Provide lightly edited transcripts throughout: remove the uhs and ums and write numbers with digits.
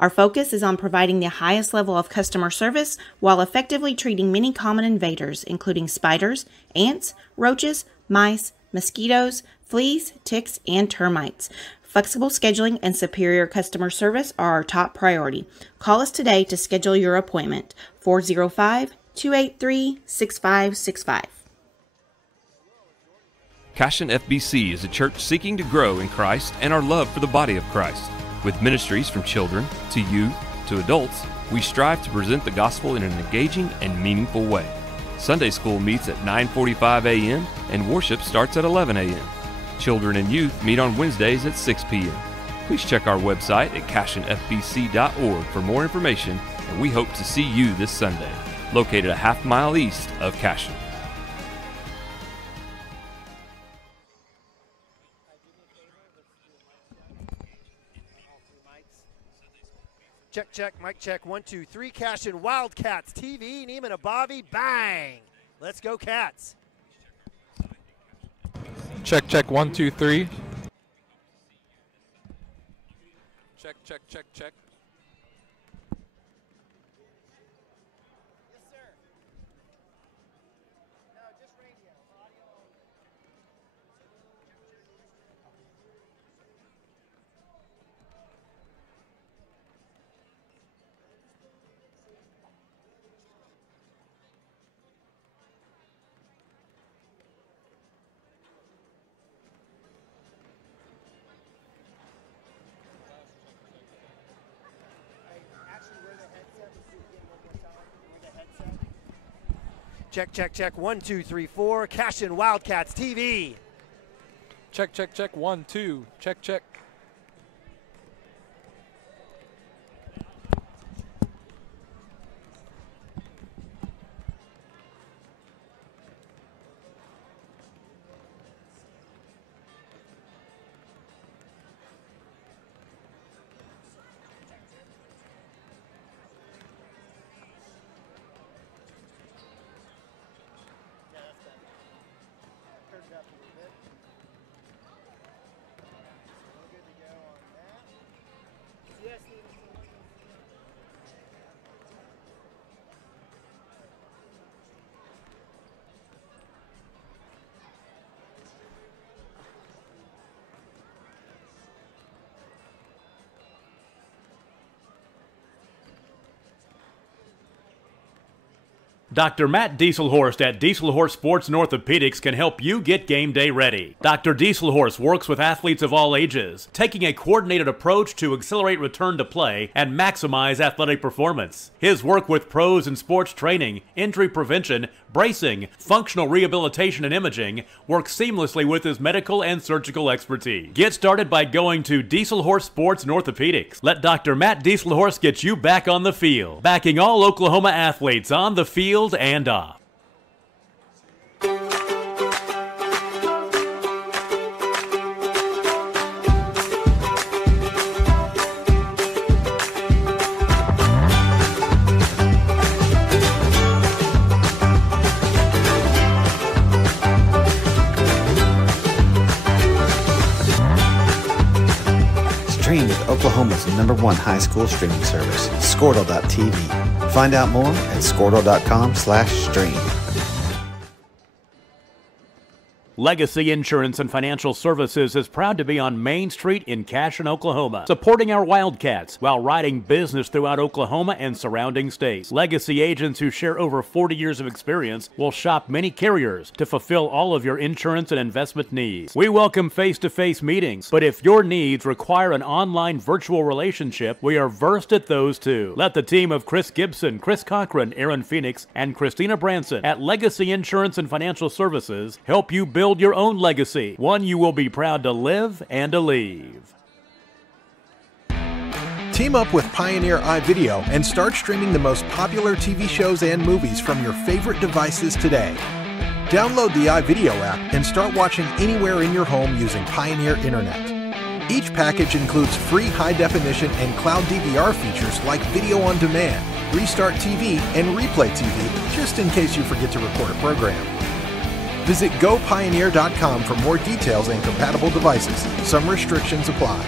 Our focus is on providing the highest level of customer service while effectively treating many common invaders, including spiders, ants, roaches, mice, mosquitoes, fleas, ticks, and termites. Flexible scheduling and superior customer service are our top priority. Call us today to schedule your appointment. 405-283-6565. Cashion FBC is a church seeking to grow in Christ and our love for the body of Christ. With ministries from children to youth to adults, we strive to present the gospel in an engaging and meaningful way. Sunday school meets at 9:45 a.m. and worship starts at 11 a.m. Children and youth meet on Wednesdays at 6 p.m. Please check our website at cashionfbc.org for more information, and we hope to see you this Sunday, located a half-mile east of Cashion. Check, check, mic check, 1, 2, 3, Cashion Wildcats TV, Neiman Abavi, bang! Let's go Cats. Check, check, 1, 2, 3. Check, check, check, check. Yes, sir. No, just radio, audio. Check, check, check, 1, 2, 3, 4, Cashion Wildcats TV. Check, check, check, 1, 2. Check, check. Dr. Matt Dieselhorst at Dieselhorst Sports and Orthopedics can help you get game day ready. Dr. Dieselhorst works with athletes of all ages, taking a coordinated approach to accelerate return to play and maximize athletic performance. His work with pros in sports training, injury prevention, bracing, functional rehabilitation, and imaging works seamlessly with his medical and surgical expertise. Get started by going to Dieselhorst Sports and Orthopedics. Let Dr. Matt Dieselhorst get you back on the field, backing all Oklahoma athletes on the field and off. Stream with Oklahoma's #1 high school streaming service, Squirtle.tv. Find out more at squirtle.com/stream. Legacy Insurance and Financial Services is proud to be on Main Street in Cashion, Oklahoma, supporting our Wildcats while riding business throughout Oklahoma and surrounding states. Legacy agents who share over 40 years of experience will shop many carriers to fulfill all of your insurance and investment needs. We welcome face-to-face meetings, but if your needs require an online virtual relationship, we are versed at those too. Let the team of Chris Gibson, Chris Cochran, Aaron Phoenix, and Christina Branson at Legacy Insurance and Financial Services help you build your own legacy, one you will be proud to live and to leave. Team up with Pioneer iVideo and start streaming the most popular TV shows and movies from your favorite devices today. Download the iVideo app and start watching anywhere in your home using Pioneer Internet. Each package includes free high-definition and cloud DVR features like video on demand, Restart TV, and Replay TV, just in case you forget to record a program. Visit gopioneer.com for more details and compatible devices. Some restrictions apply.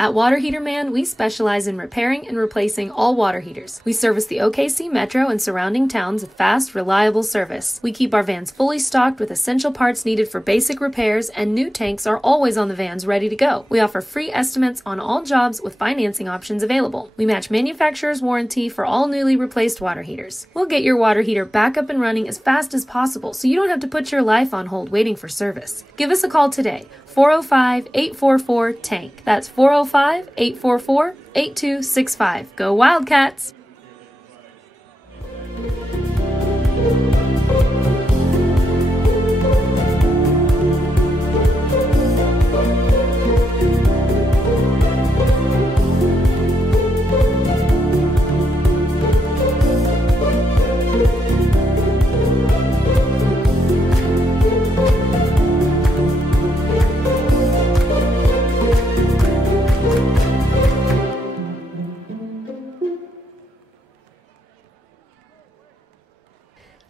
At Water Heater Man, we specialize in repairing and replacing all water heaters. We service the OKC Metro and surrounding towns with fast, reliable service. We keep our vans fully stocked with essential parts needed for basic repairs, and new tanks are always on the vans ready to go. We offer free estimates on all jobs with financing options available. We match manufacturer's warranty for all newly replaced water heaters. We'll get your water heater back up and running as fast as possible so you don't have to put your life on hold waiting for service. Give us a call today. 405-844-TANK. That's 405-844-8265. Go Wildcats!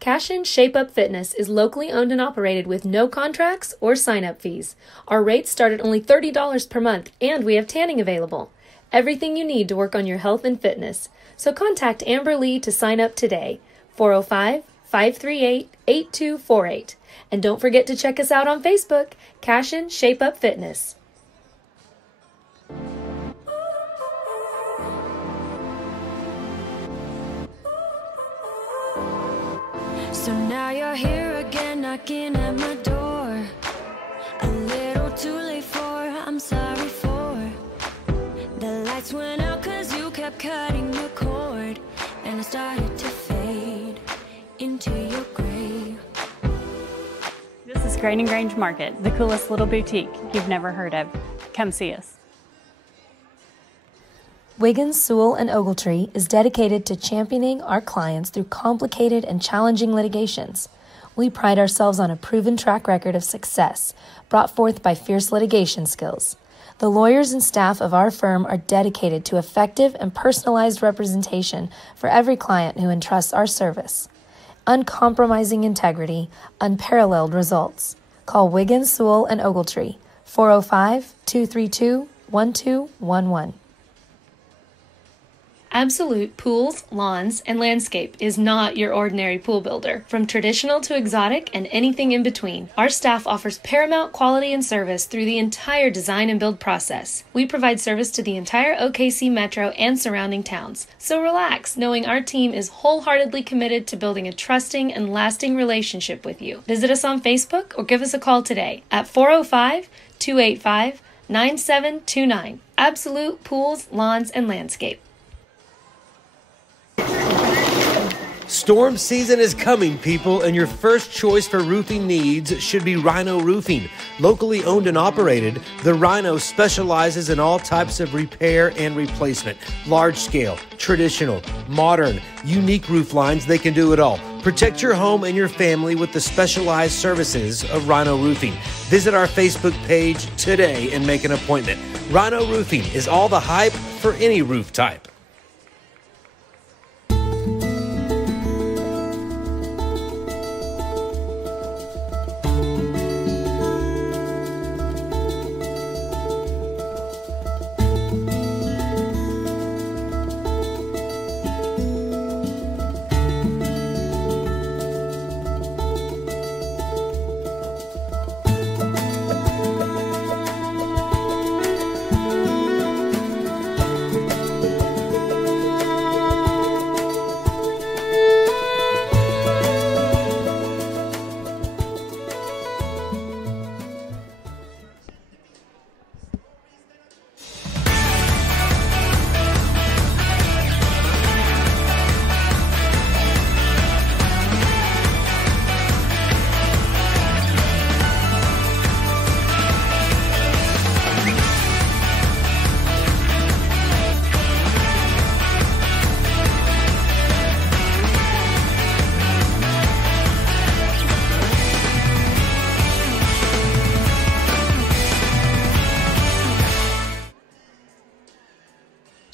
Cashion Shape Up Fitness is locally owned and operated with no contracts or sign-up fees. Our rates start at only $30 per month, and we have tanning available. Everything you need to work on your health and fitness. So contact Amber Lee to sign up today. 405-538-8248. And don't forget to check us out on Facebook, Cashion Shape Up Fitness. So now you're here again, knocking at my door. A little too late for, I'm sorry for. The lights went out 'cause you kept cutting the cord, and I started to fade into your grave. This is Grain and Grange Market, the coolest little boutique you've never heard of. Come see us. Wiggins, Sewell, and Ogletree is dedicated to championing our clients through complicated and challenging litigations. We pride ourselves on a proven track record of success brought forth by fierce litigation skills. The lawyers and staff of our firm are dedicated to effective and personalized representation for every client who entrusts our service. Uncompromising integrity, unparalleled results. Call Wiggins, Sewell, and Ogletree, 405-232-1211. Absolute Pools, Lawns, and Landscape is not your ordinary pool builder. From traditional to exotic and anything in between, our staff offers paramount quality and service through the entire design and build process. We provide service to the entire OKC Metro and surrounding towns. So relax, knowing our team is wholeheartedly committed to building a trusting and lasting relationship with you. Visit us on Facebook or give us a call today at 405-285-9729. Absolute Pools, Lawns, and Landscape. Storm season is coming, people, and your first choice for roofing needs should be Rhino Roofing. Locally owned and operated, the Rhino specializes in all types of repair and replacement. Large scale, traditional, modern, unique roof lines, they can do it all. Protect your home and your family with the specialized services of Rhino Roofing. Visit our Facebook page today and make an appointment. Rhino Roofing is all the hype for any roof type.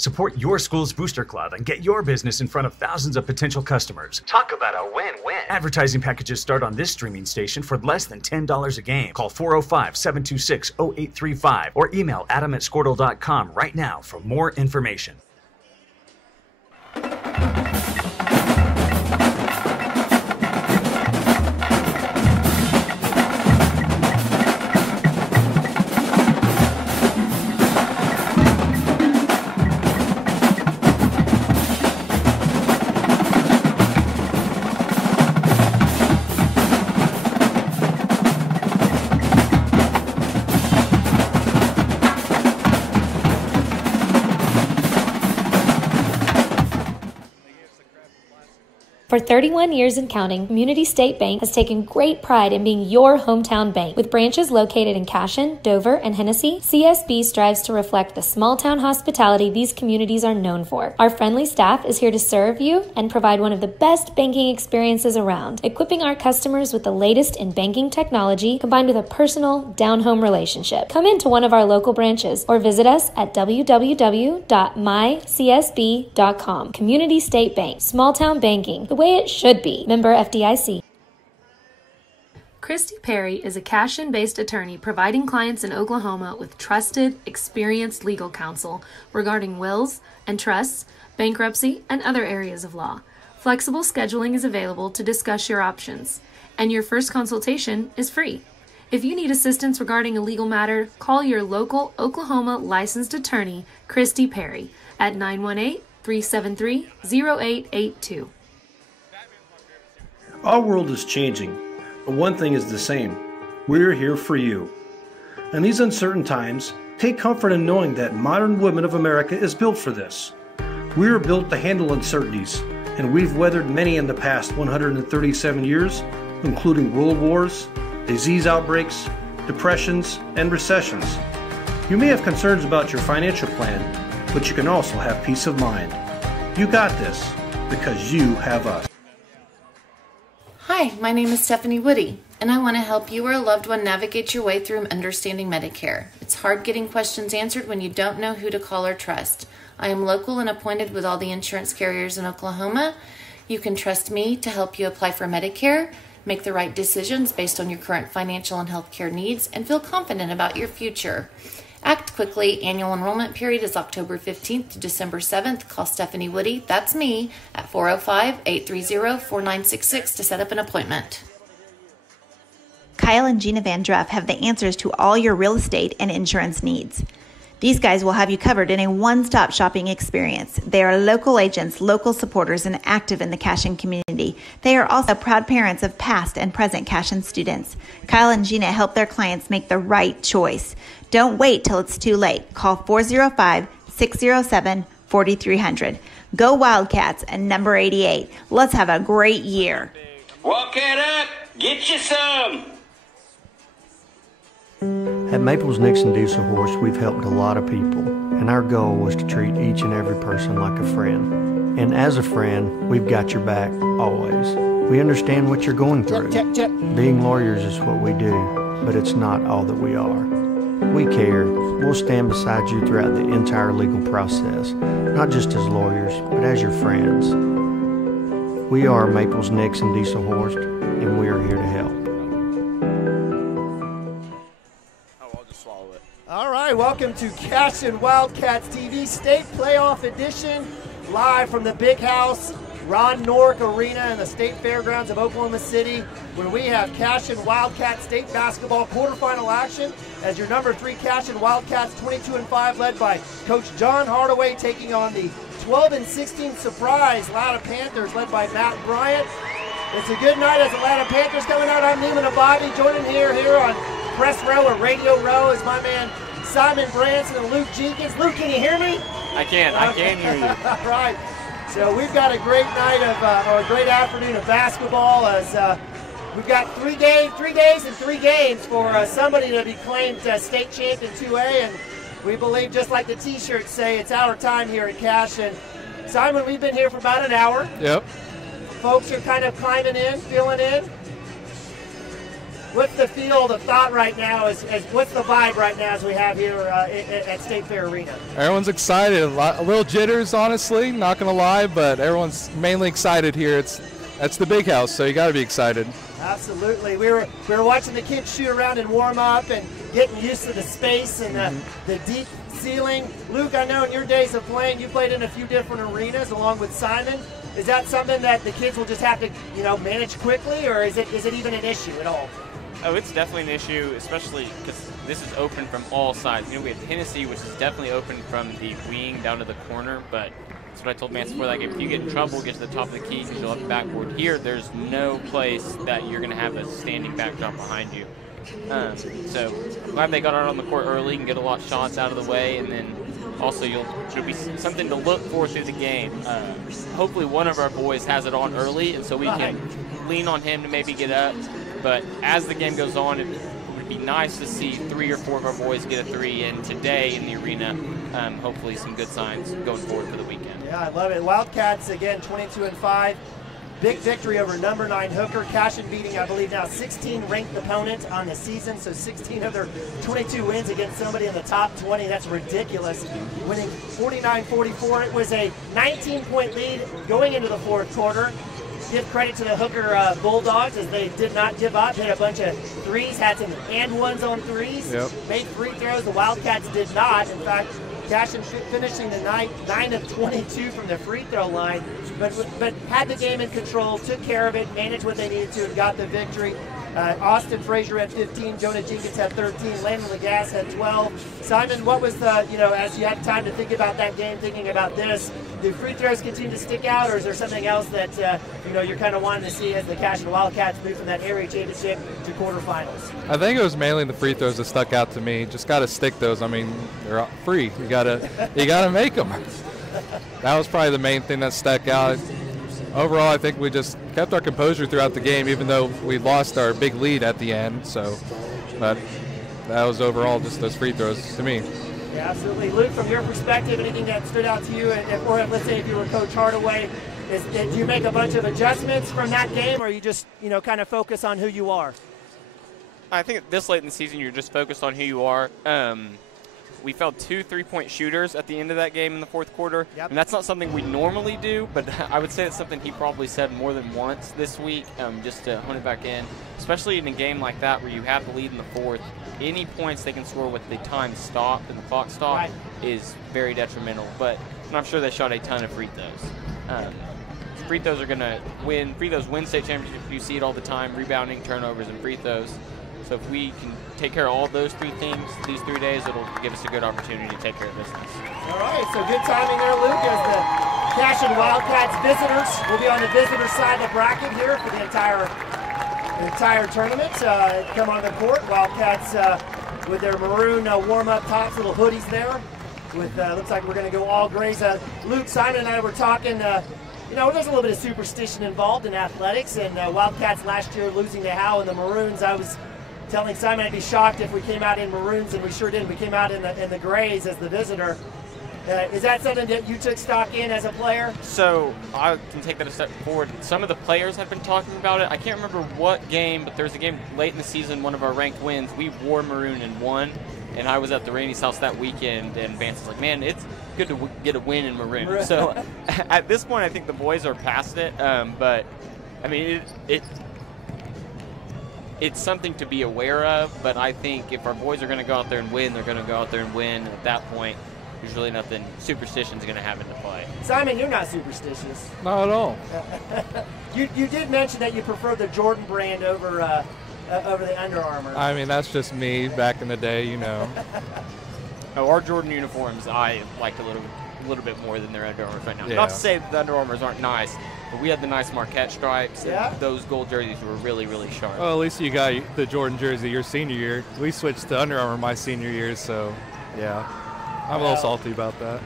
Support your school's booster club and get your business in front of thousands of potential customers. Talk about a win-win. Advertising packages start on this streaming station for less than $10 a game. Call 405-726-0835 or email adam@squirtle.com right now for more information. For 31 years and counting, Community State Bank has taken great pride in being your hometown bank. With branches located in Cashion, Dover, and Hennessy, CSB strives to reflect the small-town hospitality these communities are known for. Our friendly staff is here to serve you and provide one of the best banking experiences around, equipping our customers with the latest in banking technology combined with a personal, down-home relationship. Come into one of our local branches or visit us at www.mycsb.com. Community State Bank, small-town banking, the way it should be. Member FDIC. Christy Perry is a Cashion-based attorney providing clients in Oklahoma with trusted, experienced legal counsel regarding wills and trusts, bankruptcy, and other areas of law. Flexible scheduling is available to discuss your options, and your first consultation is free. If you need assistance regarding a legal matter, call your local Oklahoma licensed attorney, Christy Perry, at 918-373-0882. Our world is changing, but one thing is the same. We're here for you. In these uncertain times, take comfort in knowing that modern women of America is built for this. We are built to handle uncertainties, and we've weathered many in the past 137 years, including world wars, disease outbreaks, depressions, and recessions. You may have concerns about your financial plan, but you can also have peace of mind. You got this, because you have us. Hi, my name is Stephanie Woody, and I want to help you or a loved one navigate your way through understanding Medicare. It's hard getting questions answered when you don't know who to call or trust. I am local and appointed with all the insurance carriers in Oklahoma. You can trust me to help you apply for Medicare, make the right decisions based on your current financial and healthcare needs, and feel confident about your future. Act quickly. Annual enrollment period is October 15th to December 7th. Call Stephanie Woody, that's me, at 405-830-4966 to set up an appointment. Kyle and Gina Van Druff have the answers to all your real estate and insurance needs. These guys will have you covered in a one-stop shopping experience. They are local agents, local supporters, and active in the Cashion community. They are also proud parents of past and present Cashion students. Kyle and Gina help their clients make the right choice. Don't wait till it's too late. Call 405-607-4300. Go Wildcats and number 88. Let's have a great year. Walk it up. Get you some. At Maples Nixon Diesel Horse, we've helped a lot of people, and our goal was to treat each and every person like a friend. And as a friend, we've got your back, always. We understand what you're going through. Being lawyers is what we do, but it's not all that we are. We care. We'll stand beside you throughout the entire legal process, not just as lawyers, but as your friends. We are Maples Nixon Diesel Horse, and we are here to help. All right, welcome to Cashion Wildcats TV State Playoff Edition, live from the Big House, Ron Nork Arena in the State Fairgrounds of Oklahoma City, where we have Cashion Wildcats State Basketball quarterfinal action as your number 3 Cashion Wildcats 22-5, led by Coach John Hardaway, taking on the 12-16 surprise Latta Panthers, led by Matt Bryant. It's a good night as the Latta Panthers coming out. I'm Neiman Ababi, joining here on Press Row or Radio Row is my man Simon Branson and Luke Jenkins. Luke, can you hear me? I can hear you. All right. So we've got a great night or a great afternoon of basketball as we've got 3 days and 3 games for somebody to be claimed state champion 2A, and we believe, just like the T-shirts say, it's our time here at Cashion. Simon, we've been here for about an hour. Yep. Folks are kind of climbing in, filling in. what's the feel, the thought right now? What's the vibe right now as we have here at State Fair Arena? Everyone's excited. A little jitters, honestly, not going to lie, but everyone's mainly excited here. That's the big house, so you got to be excited. Absolutely. We were watching the kids shoot around and warm up and getting used to the space and the deep ceiling. Luke, I know in your days of playing, you played in a few different arenas along with Simon. Is that something that the kids will just have to, manage quickly, or is it even an issue at all? Oh, it's definitely an issue, especially because this is open from all sides. We have Tennessee, which is definitely open from the wing down to the corner, but that's what I told Mance before that game. If you get in trouble, get to the top of the key because you'll have the backboard. Here, there's no place that you're going to have a standing backdrop behind you. So glad they got out on the court early and get a lot of shots out of the way, and then also it'll be something to look for through the game. Hopefully one of our boys has it on early, and so we can lean on him to maybe get up. But as the game goes on, it would be nice to see 3 or 4 of our boys get a 3 in today in the arena. Hopefully some good signs going forward for the weekend. Yeah, I love it. Wildcats, again, 22-5. Big victory over number 9 Hooker. Cashion beating, I believe, now 16 ranked opponents on the season. So 16 of their 22 wins against somebody in the top 20. That's ridiculous. Winning 49-44. It was a 19-point lead going into the fourth quarter. Give credit to the Hooker Bulldogs as they did not give up. Hit a bunch of threes, had some and ones on threes. Yep. Made free throws. The Wildcats did not. In fact, Cashion finishing the night 9 of 22 from the free throw line, but had the game in control, took care of it, managed what they needed to, and got the victory. Austin Frazier had 15, Jonah Jenkins had 13, Landon Lagasse had 12. Simon, what was the, as you had time to think about that game, thinking about this, do free throws continue to stick out, or is there something else that, you're kind of wanting to see as the Cashion Wildcats move from that area championship to quarterfinals? I think it was mainly the free throws that stuck out to me. Just got to stick those. I mean, they're free. You gotta make them. That was probably the main thing that stuck out. Overall, I think we just kept our composure throughout the game, even though we lost our big lead at the end. So, but that was overall just those free throws to me. Yeah, absolutely. Luke, from your perspective, anything that stood out to you, or let's say if you were Coach Hardaway, do you make a bunch of adjustments from that game, or you just, kind of focus on who you are? I think this late in the season, you're just focused on who you are. We fouled 2 3-point shooters at the end of that game in the fourth quarter. Yep. And that's not something we normally do, but I would say it's something he probably said more than once this week, just to hone it back in. Especially in a game like that where you have the lead in the fourth, any points they can score with the time stopped and the clock stopped is very detrimental. But I'm sure they shot a ton of free throws. Free throws are going to win. Free throws win state championships. You see it all the time, rebounding, turnovers, and free throws. So if we can take care of all those 3 things these 3 days, it'll give us a good opportunity to take care of business. All right, so good timing there, Luke, as the Cashion Wildcats visitors will be on the visitor side of the bracket here for the entire tournament. Come on the court, Wildcats with their maroon warm-up tops, little hoodies there. With looks like we're going to go all grays. Luke, Simon, and I were talking. There's a little bit of superstition involved in athletics, and Wildcats last year losing to Howe and the Maroons. I was telling Simon I'd be shocked if we came out in maroons, and we sure didn't. We came out in the grays as the visitor. Is that something that you took stock in as a player? So I can take that a step forward. Some of the players have been talking about it. I can't remember what game, but there's a game late in the season, one of our ranked wins. We wore maroon and won, and I was at the Rainey's house that weekend, and Vance was like, man, it's good to get a win in maroon. So at this point, I think the boys are past it, but I mean, it's something to be aware of, but I think if our boys are going to go out there and win, they're going to go out there and win. And at that point, there's really nothing superstition's going to have into play. Simon, you're not superstitious. Not at all. You did mention that you prefer the Jordan brand over the Under Armour. I mean, that's just me back in the day, Oh, our Jordan uniforms, I liked a little bit more than their Under Armours right now. Yeah. Not to say that the Under Armours aren't nice, but we had the nice Marquette stripes, and those gold jerseys were really, really sharp. Well, at least you got the Jordan jersey your senior year. We switched to Under Armour my senior year, so yeah. I'm a little salty about that.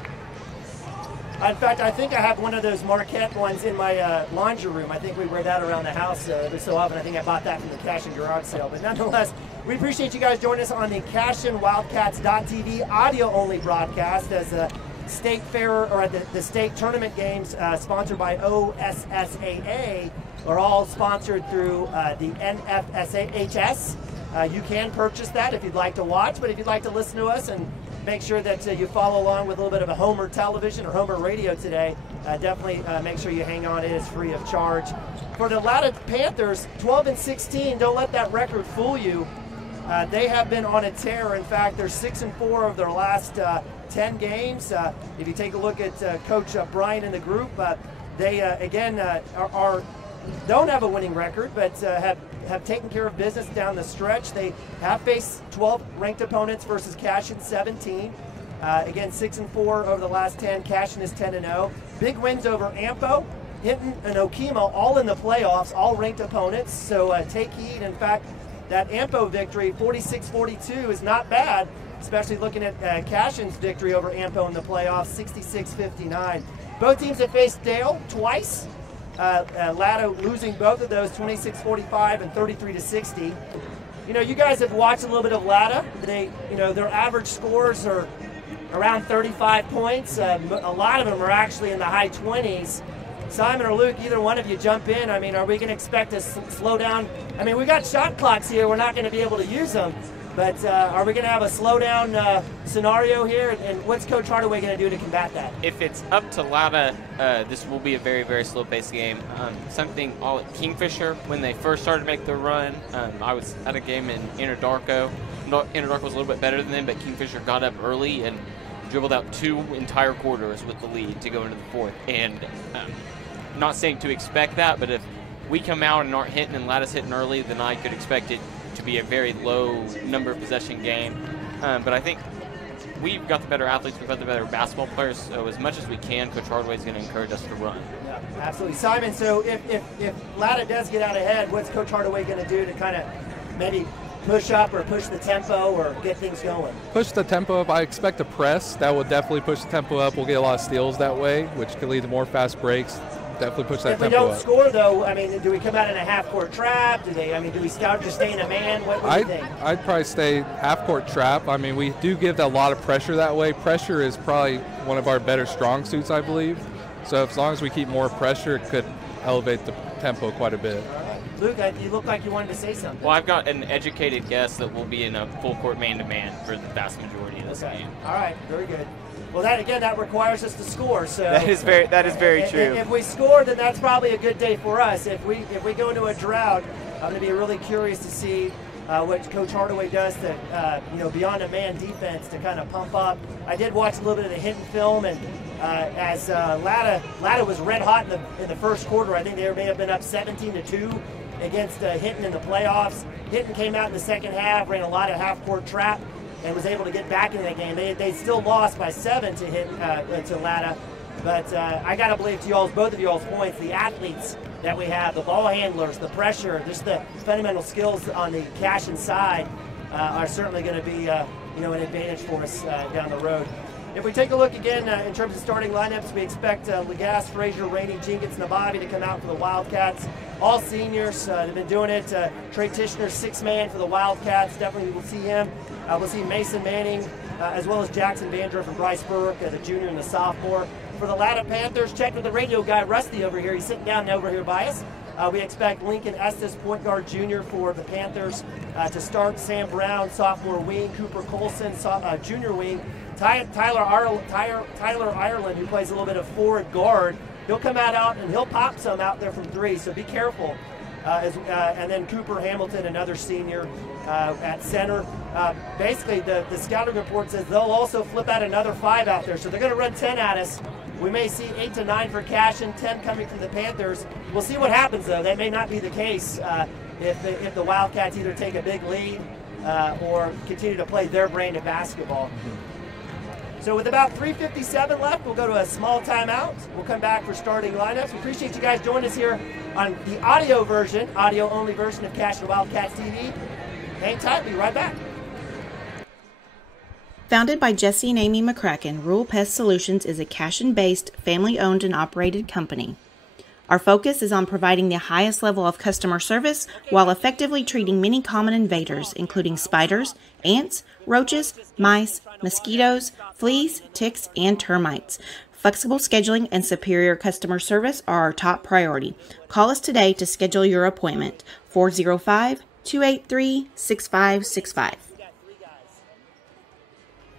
In fact, I think I have one of those Marquette ones in my laundry room. I think we wear that around the house every so often. I think I bought that from the Cashion garage sale. But nonetheless, we appreciate you guys joining us on the CashionWildcats.tv audio-only broadcast as a state fair, or the state tournament games sponsored by OSSAA are all sponsored through the NFSHS. You can purchase that if you'd like to watch, but if you'd like to listen to us and make sure that you follow along with a little bit of a Homer television or Homer radio today, definitely make sure you hang on. It is free of charge. For the Latta Panthers, 12-16, don't let that record fool you. They have been on a tear. In fact, they're 6-4 of their last 10 games. If you take a look at Coach Brian and the group, they again don't have a winning record, but have taken care of business down the stretch. They have faced 12 ranked opponents versus Cashion 17. Again, 6-4 over the last 10. Cashion is 10-0. Big wins over Ampo, Hinton, and Okemo, all in the playoffs, all ranked opponents. So take heed. In fact, that Ampo victory, 46-42, is not bad, especially looking at Cashion's victory over Ampo in the playoffs, 66-59. Both teams have faced Dale twice. Latta losing both of those, 26-45 and 33-60. You know, you guys have watched a little bit of Latta. They, you know, their average scores are around 35 points. A lot of them are actually in the high 20s. Simon or Luke, either one of you jump in. I mean, are we going to expect to slow down? I mean, we got shot clocks here. We're not going to be able to use them. But are we going to have a slowdown scenario here? And what's Coach Hardaway going to do to combat that? If it's up to Latta, this will be a very, very slow-paced game. Something all at Kingfisher, when they first started to make their run, I was at a game in Anadarko. Anadarko was a little bit better than them, but Kingfisher got up early and dribbled out 2 entire quarters with the lead to go into the fourth. And I'm not saying to expect that, but if we come out and aren't hitting and Latta's hitting early, then I could expect it to be a very low number of possession game. But I think we've got the better athletes, we've got the better basketball players, so as much as we can, Coach Hardaway is going to encourage us to run. Yeah, absolutely. Simon, so if Latta does get out ahead, what's Coach Hardaway going to do to kind of maybe push up or push the tempo or get things going? Push the tempo up. I expect a press. That will definitely push the tempo up. We'll get a lot of steals that way, which could lead to more fast breaks. Definitely push that tempo up. If we don't score, though, I mean, do we come out in a half-court trap? Do we start to stay in a man? What do you think? I'd probably stay half-court trap. I mean, we do give a lot of pressure that way. Pressure is probably one of our better strong suits, I believe. So as long as we keep more pressure, it could elevate the tempo quite a bit. Luke, you look like you wanted to say something. Well, I've got an educated guess that we'll be in a full-court man-to-man for the vast majority of this game. All right, very good. Well, that requires us to score. So that is very true. If we score, then that's probably a good day for us. If we go into a drought, I'm going to be really curious to see what Coach Hardaway does to beyond a man defense to kind of pump up. I did watch a little bit of the Hinton film, and as Latta was red hot in the first quarter. I think they may have been up 17-2 against Hinton in the playoffs. Hinton came out in the second half, ran a lot of half-court trap, and was able to get back in that game. They still lost by 7 to Latta, but I got to believe to both of y'all's points, the athletes that we have, the ball handlers, the pressure, just the fundamental skills on the Cashion side are certainly going to be an advantage for us down the road. If we take a look again in terms of starting lineups, we expect Lagasse, Frazier, Rainey, Jenkins, Nabavi to come out for the Wildcats. All seniors, they've been doing it. Trey Tishner, 6-man for the Wildcats. Definitely we'll see him. We'll see Mason Manning, as well as Jackson Vandruff and Bryce Burke, the junior and the sophomore. For the Latta Panthers, check with the radio guy, Rusty, over here. He's sitting down over here by us. We expect Lincoln Estes, point guard junior for the Panthers, to start. Sam Brown, sophomore wing. Cooper Colson, junior wing. Tyler Ireland, who plays a little bit of forward guard, he'll come out and he'll pop some out there from 3, so be careful. And then Cooper Hamilton, another senior at center. Basically, the scouting report says they'll also flip out another 5 out there, so they're going to run 10 at us. We may see 8 to 9 for Cashion, 10 coming from the Panthers. We'll see what happens, though. That may not be the case if the Wildcats either take a big lead or continue to play their brand of basketball. So with about 3:57 left, we'll go to a small timeout. We'll come back for starting lineups. We appreciate you guys joining us here on the audio-only version of Cashion Wildcats TV. Hang tight, we'll be right back. Founded by Jesse and Amy McCracken, Rural Pest Solutions is a Cashion-based, family-owned and operated company. Our focus is on providing the highest level of customer service while effectively treating many common invaders, including spiders, ants, roaches, mice, mosquitoes, fleas, ticks, and termites. Flexible scheduling and superior customer service are our top priority. Call us today to schedule your appointment. 405-283-6565.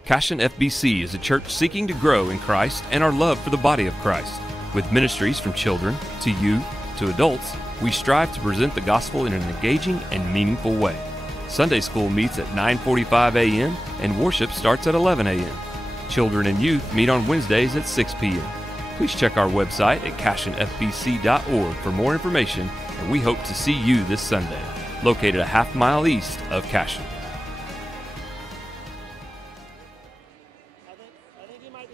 Cashion FBC is a church seeking to grow in Christ and our love for the body of Christ. With ministries from children to youth to adults, we strive to present the gospel in an engaging and meaningful way. Sunday school meets at 9:45 a.m. and worship starts at 11 a.m. Children and youth meet on Wednesdays at 6 p.m. Please check our website at cashionfbc.org for more information, and we hope to see you this Sunday, located a half-mile east of Cashion.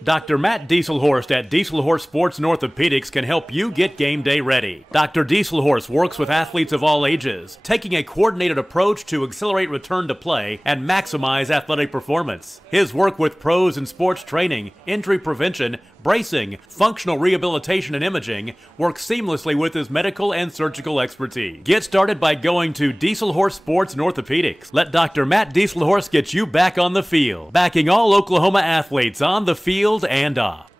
Dr. Matt Dieselhorst at Dieselhorst Sports and Orthopedics can help you get game day ready. Dr. Dieselhorst works with athletes of all ages, taking a coordinated approach to accelerate return to play and maximize athletic performance. His work with pros in sports training, injury prevention, bracing, functional rehabilitation, and imaging works seamlessly with his medical and surgical expertise. Get started by going to Dieselhorst Sports and Orthopedics. Let Dr. Matt Dieselhorst get you back on the field, backing all Oklahoma athletes on the field and off.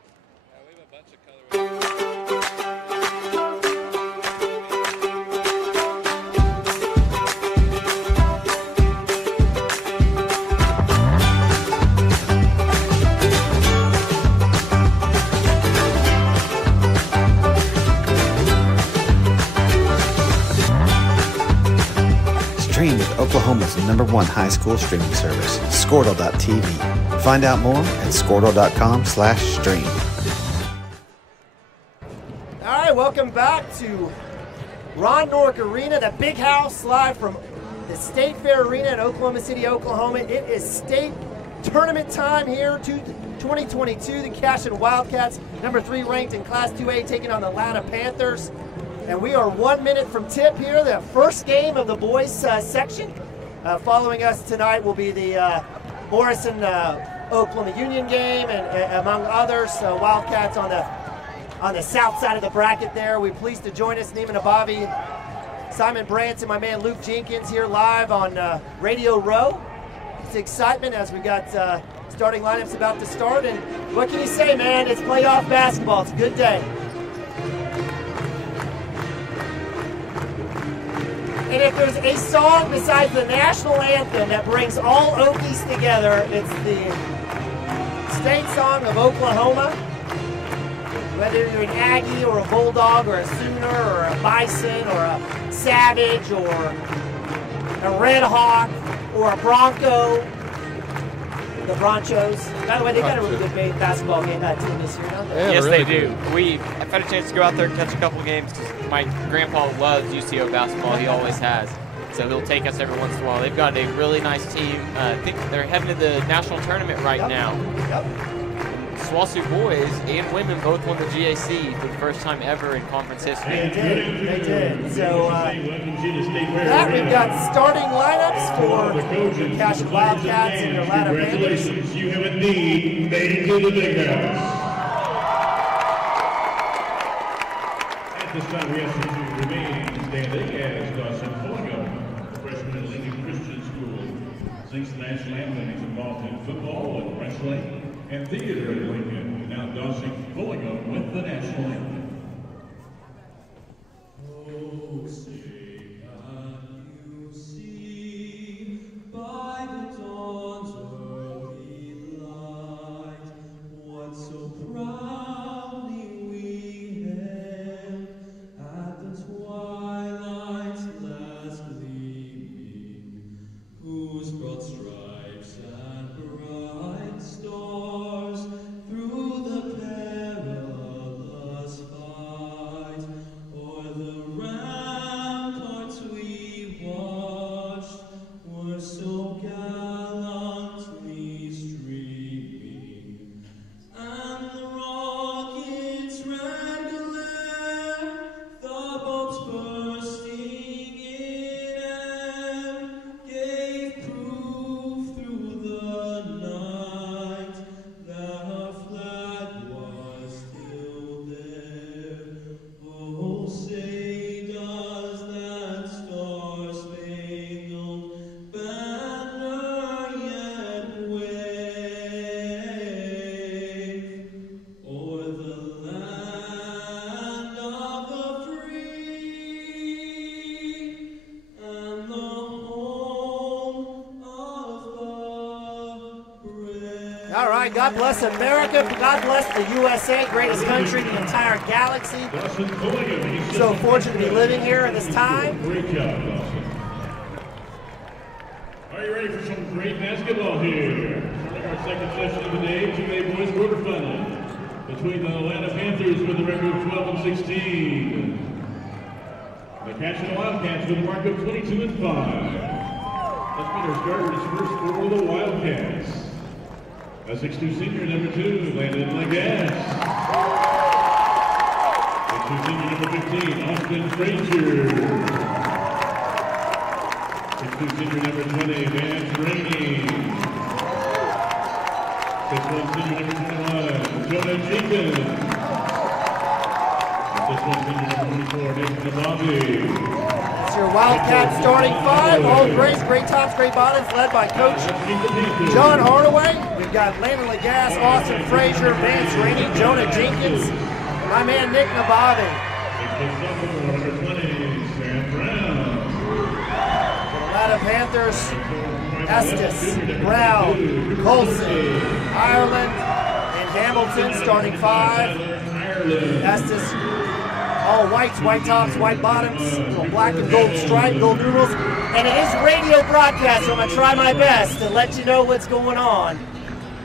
Stream with Oklahoma's #1 high school streaming service, Squirtle.tv. Find out more at Squirtle.com/stream. All right, welcome back to Ron Nork Arena, the big house, live from the State Fair Arena in Oklahoma City, Oklahoma. It is state tournament time here, 2022. The Cashion Wildcats, #3 ranked in Class 2A, taking on the Latta Panthers. And we are 1 minute from tip here, the first game of the boys section. Following us tonight will be the Morrison Oklahoma Union game, and among others, Wildcats on the south side of the bracket there. We're pleased to join us, Neiman Abavi, Simon Branson, my man Luke Jenkins here live on Radio Row. It's excitement as we got starting lineups about to start, and what can you say, man? It's playoff basketball. It's a good day. And if there's a song besides the national anthem that brings all Okies together, it's the state song of Oklahoma. Whether you're an Aggie or a Bulldog or a Sooner or a Bison or a Savage or a Red Hawk or a Bronco, the Bronchos. By the way, they got a really good basketball team this year, don't they? Yes, really they do. I've had a chance to go out there and catch a couple games. My grandpa loves UCO basketball. He always has. So he'll take us every once in a while. They've got a really nice team. I think they're heading to the national tournament right now. Yep. SWOSU boys and women both won the GAC for the first time ever in conference history. They did. So that we've got starting lineups for the Cashion Wildcats and the Latta Panthers. You have indeed made it to the big house. At this time, we ask you to remain standing as Dawson Fullingham, freshman at Lincoln Christian School, sings the national anthem. He's involved in football and wrestling and theater at Lincoln. And now Dawson Fullingham with the national anthem. Oh, say can you see by the dawn's early light what so proudly we hailed at the twilight's last gleaming, whose broad stripes and bright stars through the perilous All right, God bless America. God bless the USA, greatest country in the entire galaxy. So fortunate to be living here in this time. Great job, Dawson. Are you ready for some great basketball here? Starting our second session of the day, 2A boys quarterfinal between the Latta Panthers with a record of 12-16. The Cashion Wildcats with a mark of 22-5. Let's meet our starters first for the Wildcats. A 6'2" senior, number 2, Landon Lagas. 6'2" senior, number 15, Austin Frazier. 6'2" senior, number 20, Vance Rainey. 6'1" senior, number 21, Jonah Jenkins. 6'1" senior, number 24, Nick Nababi. It's your Wildcat starting five. All great tops, great bottoms, led by Coach John Hardaway. We've got Landon Lagas, Austin Frazier, Vance Rainey, Jonah Jenkins, and my man Nick Nababi. For the Latta Panthers, Estes, Brown, Colson, Ireland, and Hamilton starting five. Estes, all whites, white tops, white bottoms, little black and gold stripe, gold numerals. And it is radio broadcast, so I'm going to try my best to let you know what's going on.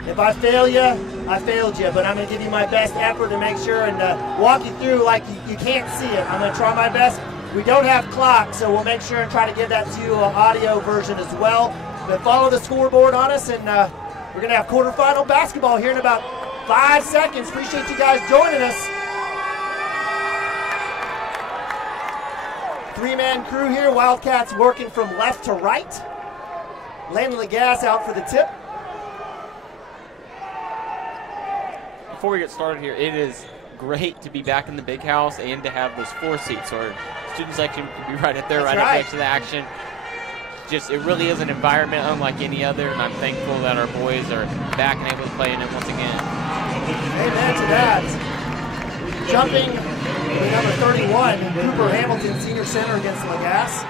If I fail you, I failed you, but I'm going to give you my best effort to make sure and walk you through like you can't see it. I'm going to try my best. We don't have clocks, so we'll make sure and try to give that to you an audio version as well. But follow the scoreboard on us, and we're going to have quarterfinal basketball here in about 5 seconds. Appreciate you guys joining us. Three-man crew here. Wildcats working from left to right. Landon Lagas out for the tip. Before we get started here, it is great to be back in the big house and to have those 4 seats. So our student section can be right up there, right up next to the action. Just, it really is an environment unlike any other, and I'm thankful that our boys are back and able to play in it once again. Amen to that. Jumping number 31, Cooper Hamilton, senior center against Lagas.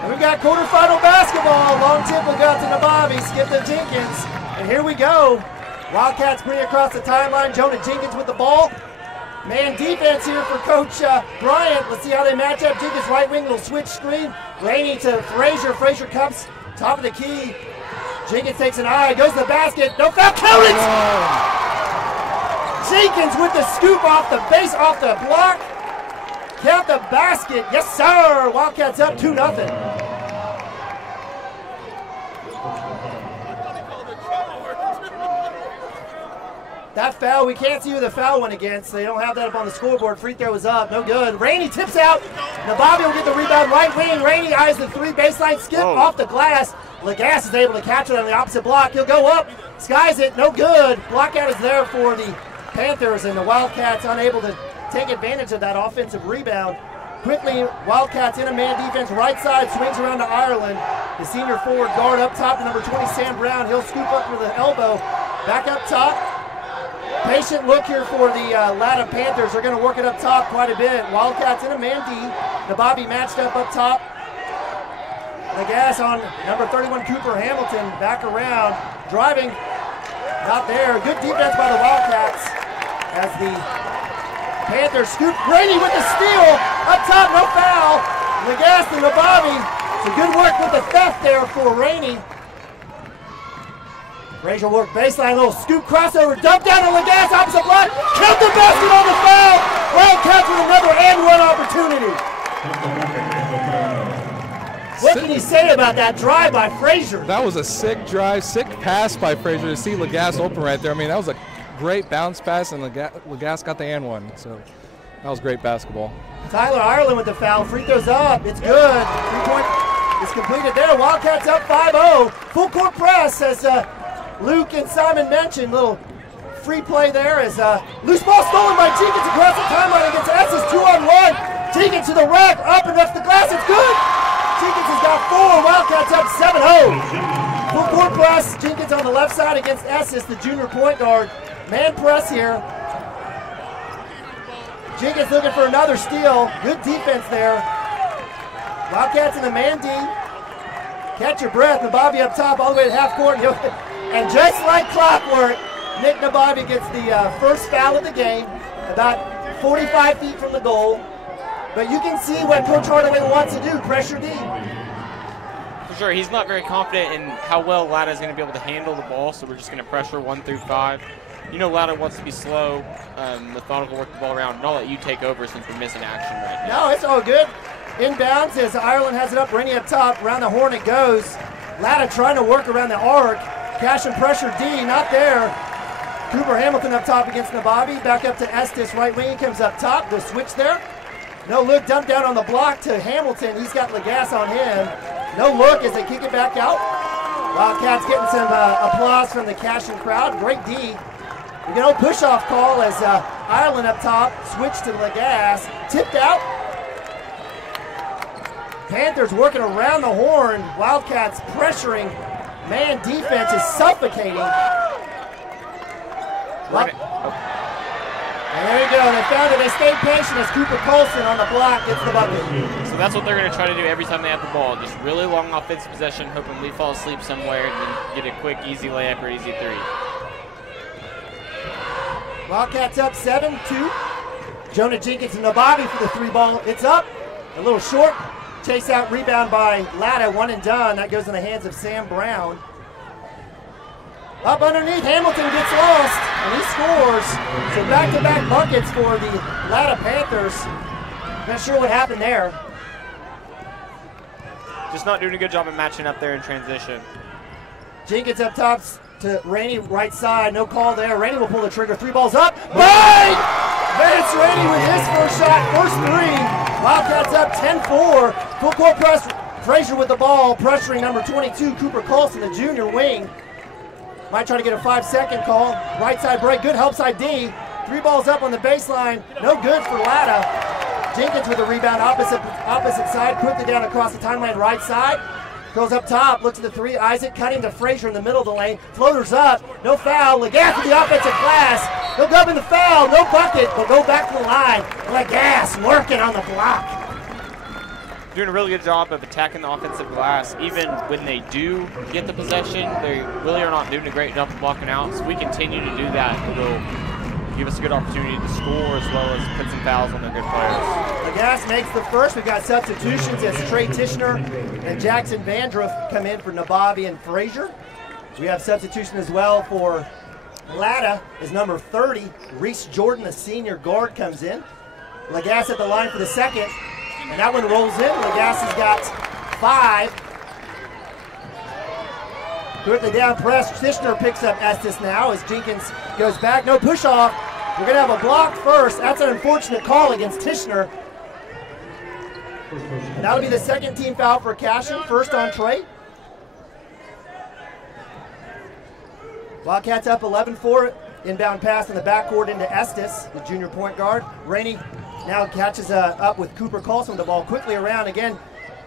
And we've got quarterfinal basketball. Long tip will go out to Nababi, skip to Jenkins, and here we go. Wildcats bring it across the timeline. Jonah Jenkins with the ball. Man defense here for Coach Bryant. Let's see how they match up. Jenkins right wing, little switch screen. Rainey to Frazier. Frazier comes top of the key. Jenkins takes an eye, goes to the basket. No foul, counted! Jenkins with the scoop off the base, off the block. Count the basket. Yes, sir. Wildcats up 2-0. That foul, we can't see who the foul went against. They don't have that up on the scoreboard. Free throw is up, no good. Rainey tips out. Nababi will get the rebound, right wing. Rainey eyes the three, baseline skip off the glass. Lagas is able to catch it on the opposite block. He'll go up, skies it, no good. Blockout is there for the Panthers, and the Wildcats unable to take advantage of that offensive rebound. Quickly, Wildcats in a man defense, right side, swings around to Ireland. The senior forward guard up top to number 20, Sam Brown. He'll scoop up with the elbow. Back up top. Patient look here for the Latta Panthers. They're going to work it up top quite a bit. Wildcats in a man D. Nababi matched up top. Lagas on number 31, Cooper Hamilton. Back around. Driving. Not there. Good defense by the Wildcats as the Panthers scoop. Rainey with the steal. Up top, no foul. Lagas to Nababi. Some good work with the theft there for Rainey. Frazier work baseline, little scoop crossover, dump down to Lagas, opposite block, count the basket on the foul! Wildcats with another and one opportunity. What can you say about that drive by Frazier? That was a sick drive, sick pass by Frazier to see Lagas open right there. I mean, that was a great bounce pass, and Lagas got the and one. So that was great basketball. Tyler Ireland with the foul, free throws up, it's good. 3-point is completed there. Wildcats up 5-0. Full court press as Luke and Simon mentioned, little free play there as loose ball stolen by Jenkins across the timeline against Estes, 2-on-1. Jenkins to the rack, up and off the glass, it's good. Jenkins has got 4, Wildcats up 7-0. Full court press, Jenkins on the left side against Estes, the junior point guard. Man press here. Jenkins looking for another steal, good defense there. Wildcats in the man D. Catch your breath, Nababi up top all the way to half court. And just like clockwork, Nick Nababi gets the first foul of the game, about 45 feet from the goal. But you can see what Coach Hardaway wants to do, pressure D. For sure, he's not very confident in how well Latta is going to be able to handle the ball, so we're just going to pressure 1 through 5. You know Latta wants to be slow, methodical, work the ball around, and I'll let you take over since we're missing action right now. No, it's all good. Inbounds as Ireland has it up, Rainey up top, around the horn it goes. Latta trying to work around the arc. Cashion pressure D, not there. Cooper Hamilton up top against Nababi. Back up to Estes, right wing, he comes up top. The switch there. No look, dump down on the block to Hamilton. He's got Lagasse on him. No look as they kick it back out. Wildcats getting some applause from the Cashion crowd. Great D. We get a push-off call as Ireland up top, switch to Lagasse. Tipped out. Panthers working around the horn. Wildcats pressuring. Man defense is suffocating. And there you go. They found it. They stayed patient as Cooper Colson on the block gets the bucket. So that's what they're going to try to do every time they have the ball. Just really long offensive possession, hoping we fall asleep somewhere and then get a quick, easy layup or easy 3. Wildcats up 7-2. Jonah Jenkins and Nababi for the 3 ball. It's up. A little short. Chase out, rebound by Latta. 1 and done. That goes in the hands of Sam Brown. Up underneath, Hamilton gets lost, and he scores. So back-to-back buckets for the Latta Panthers. Not sure what happened there. Just not doing a good job of matching up there in transition. Jenkins up top to Rainey, right side. No call there. Rainey will pull the trigger. 3 balls up. Bang! Vance Rainey with his first shot, first 3. Wildcats up 10-4. Full court press. Frazier with the ball, pressuring number 22, Cooper Colson, the junior wing. Might try to get a 5-second call. Right side break, good help side D. 3 balls up on the baseline, no good for Latta. Jenkins with a rebound, opposite side, quickly down across the timeline, right side. Goes up top, looks at the 3, Isaac cutting to Frazier in the middle of the lane. Floaters up, no foul. Lagasse with the offensive glass. He'll go up in the foul, no bucket, but go back to the line. Lagasse working on the block. Doing a really good job of attacking the offensive glass. Even when they do get the possession, they really are not doing a great job of blocking out. So we continue to do that, it will give us a good opportunity to score as well as put some fouls on their good players. Lagasse makes the first. We've got substitutions as Trey Tishner and Jackson Vandruff come in for Nababi and Frazier. We have substitution as well for Latta is number 30. Reese Jordan, the senior guard, comes in. Lagasse at the line for the second. And that one rolls in. Lagasse has got 5. Quickly down press. Tishner picks up Estes now as Jenkins goes back. No push off. We're going to have a block first. That's an unfortunate call against Tishner. And that'll be the second team foul for Cashion. First on Trey. Wildcats up 11-4. Inbound pass in the backcourt into Estes, the junior point guard. Rainey now catches up with Cooper Colson with the ball quickly around. Again,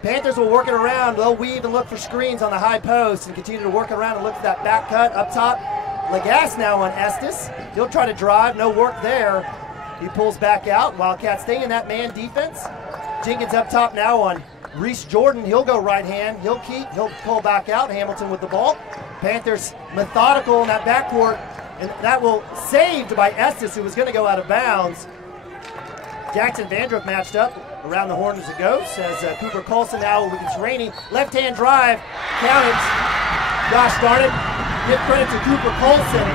Panthers will work it around. They'll weave and look for screens on the high post and continue to work around and look for that back cut up top. Lagasse now on Estes. He'll try to drive, no work there. He pulls back out. Wildcats staying in that man defense. Jenkins up top now on Reese Jordan. He'll go right hand. He'll pull back out. Hamilton with the ball. Panthers methodical in that backcourt. And that will saved by Estes, who was going to go out of bounds. Jackson Vandruff matched up around the horn as it goes. As Cooper Colson now against Rainey. Left-hand drive. Count it. Gosh darn it. Give credit to Cooper Colson.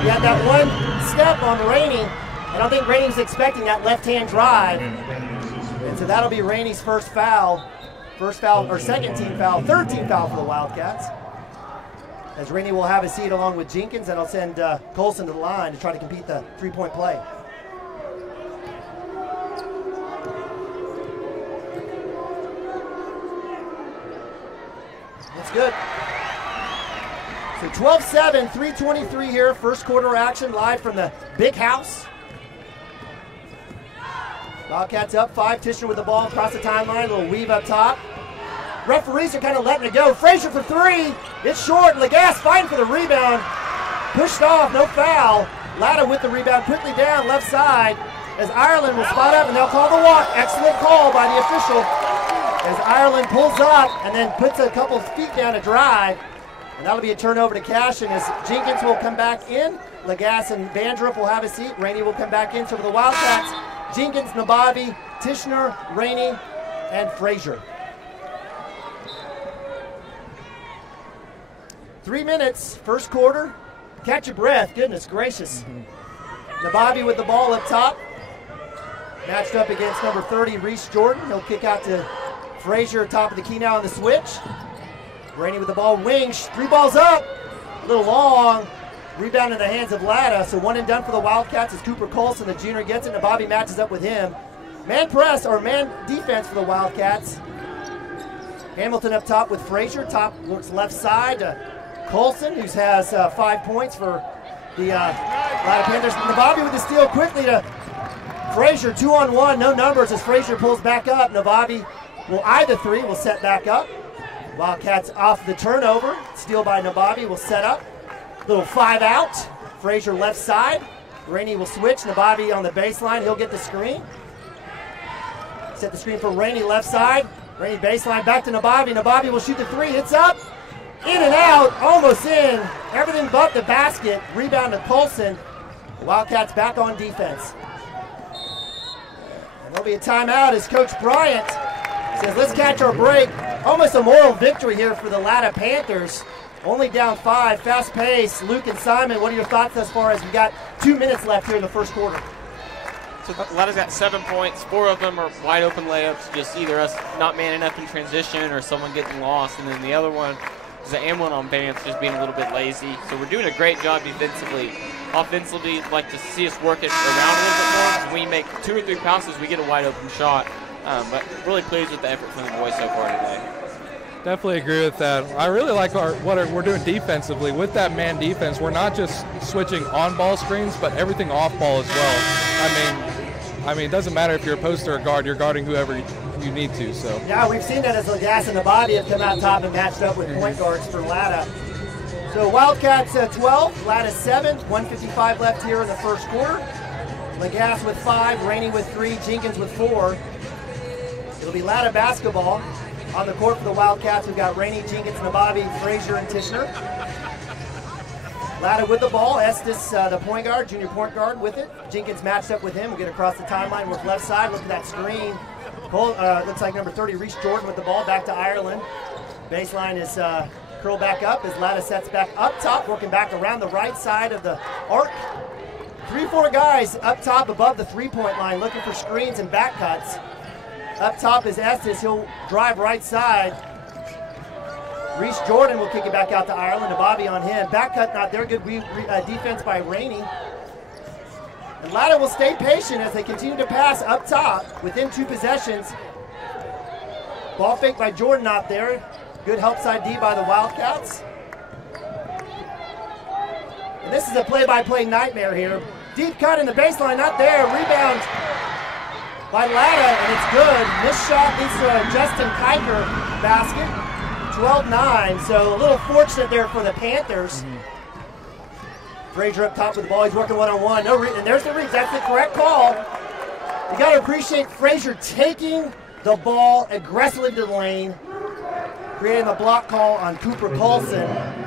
He had that one step on Rainey. I don't think Rainey was expecting that left-hand drive. And so that'll be Rainey's first foul. First foul, or second team foul. Third team foul for the Wildcats. As Rainey will have a seat along with Jenkins, and I'll send Colson to the line to try to compete the three-point play. That's good. So 12-7, 3:23 here, first quarter action live from the big house. Wildcats up 5, Tishner with the ball across the timeline, a little weave up top. Referees are kind of letting it go. Frazier for 3. It's short. Lagasse fighting for the rebound. Pushed off. No foul. Latta with the rebound. Quickly down left side as Ireland will spot up and they'll call the walk. Excellent call by the official as Ireland pulls up and then puts a couple of feet down to drive. And that'll be a turnover to Cashion as Jenkins will come back in. Lagasse and Vandrup will have a seat. Rainey will come back in. So for the Wildcats, Jenkins, Nabavi, Tishner, Rainey, and Frazier. 3 minutes, first quarter. Catch your breath, goodness gracious. Nabavi with the ball up top. Matched up against number 30, Reese Jordan. He'll kick out to Frazier, top of the key now on the switch. Rainey with the ball, wings, 3 balls up. A little long. Rebound in the hands of Latta. So 1 and done for the Wildcats as Cooper Colson, the junior, gets it. Nabavi matches up with him. Man press or man defense for the Wildcats. Hamilton up top with Frazier. Top looks left side to Colson, who has 5 points for the Latta Panthers. Nabavi with the steal quickly to Frazier. 2-on-1, no numbers as Frazier pulls back up. Nabavi will eye the 3, will set back up. Wildcats off the turnover. Steal by Nabavi will set up. Little 5 out. Frazier left side. Rainey will switch. Nabavi on the baseline. He'll get the screen. Set the screen for Rainey left side. Rainey baseline back to Nabavi. Nabavi will shoot the 3. It's up. In and out. Almost in. Everything but the basket. Rebound to Colson. Wildcats back on defense. And there'll be a timeout as Coach Bryant says, let's catch our break. Almost a moral victory here for the Latta Panthers. Only down 5, fast pace. Luke and Simon, what are your thoughts as far as we got 2 minutes left here in the first quarter? So Latta's got 7 points. 4 of them are wide open layups, just either us not manning up in transition or someone getting lost. And then the other one is the M1 on Vance just being a little bit lazy. So we're doing a great job defensively. Offensively, I'd like to see us work it around a little bit more. Because when we make 2 or 3 passes, we get a wide open shot. But really pleased with the effort from the boys so far today. Definitely agree with that. I really like what we're doing defensively. With that man defense, we're not just switching on-ball screens, but everything off-ball as well. I mean, it doesn't matter if you're a post or a guard. You're guarding whoever you need to. So yeah, we've seen that as Lagasse and Nabavi have come out top and matched up with point guards for Latta. So Wildcats 12, Latta 7, 1:55 left here in the first quarter. Lagasse with 5, Rainey with 3, Jenkins with 4. It'll be Latta basketball. On the court for the Wildcats, we've got Rainey, Jenkins, Nabavi, Frazier, and Tishner. Latta with the ball. Estes, the point guard, junior point guard, with it. Jenkins matched up with him. We'll get across the timeline, work left side. Look at that screen. Looks like number 30, Reese Jordan with the ball. Back to Ireland. Baseline is curled back up as Latta sets back up top, working back around the right side of the arc. 3-4 guys up top above the three-point line looking for screens and back cuts. Up top is Estes. He'll drive right side. Reese Jordan will kick it back out to Ireland. Nabavi on him. Back cut not there. Good defense by Rainey. And Latta will stay patient as they continue to pass up top within 2 possessions. Ball fake by Jordan not there. Good help side D by the Wildcats. And this is a play-by-play nightmare here. Deep cut in the baseline, not there. Rebound by Latta, and it's good. This shot leads to a Justin Kiker basket. 12-9, so a little fortunate there for the Panthers. Frazier up top with the ball. He's working one-on-one. And there's the reach. That's the correct call. You got to appreciate Frazier taking the ball aggressively to the lane, creating the block call on Cooper Colson.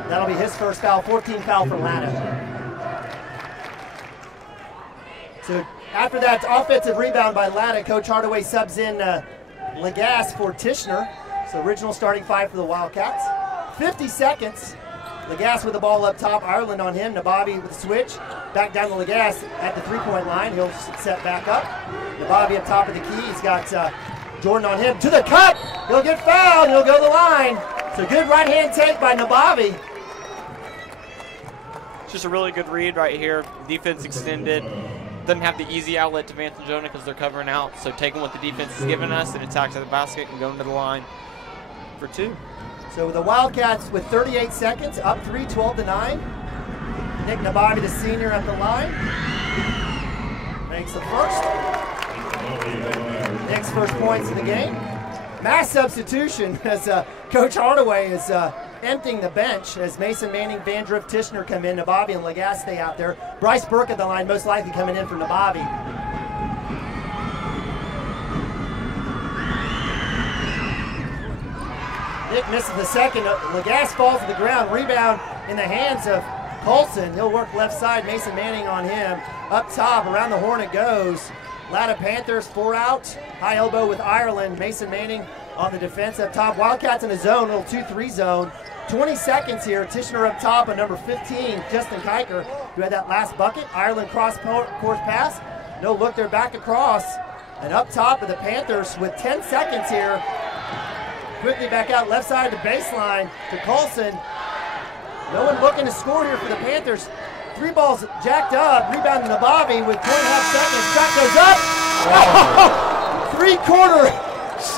That'll be his first foul, 14th foul for Latta. So after that offensive rebound by Latta, Coach Hardaway subs in Lagasse for Tishner. So original starting 5 for the Wildcats. 50 seconds. Lagasse with the ball up top. Ireland on him. Nabavi with the switch. Back down to Lagasse at the three-point line. He'll set back up. Nabavi up top of the key. He's got Jordan on him. To the cup. He'll get fouled. He'll go to the line. So good right-hand take by Nabavi. It's just a really good read right here. Defense extended. Doesn't have the easy outlet to Vance and Jonah because they're covering out. So taking what the defense has given us and attack to the basket and going to the line for 2. So the Wildcats with 38 seconds, up 3, 12-9. Nick Nabavi, the senior, at the line. Makes the first. Nick's first points of the game. Mass substitution as Coach Hardaway is emptying the bench as Mason Manning, Vandrup, Tishner come in. Nabavi and Lagasse stay out there. Bryce Burke at the line, most likely coming in for Nabavi. Nick misses the second. Lagasse falls to the ground. Rebound in the hands of Colson. He'll work left side. Mason Manning on him. Up top, around the horn it goes. Latta Panthers 4 out. High elbow with Ireland. Mason Manning on the defense up top. Wildcats in a zone, little 2-3 zone. 20 seconds here. Tishner up top on number 15, Justin Kiker, who had that last bucket. Ireland cross-course pass. No look, they're back across. And up top of the Panthers with 10 seconds here. Quickly back out left side of the baseline to Colson. No one looking to score here for the Panthers. 3 balls jacked up. Rebound to Nabavi with 2.5 seconds. Shot goes up. Oh! 3-quarter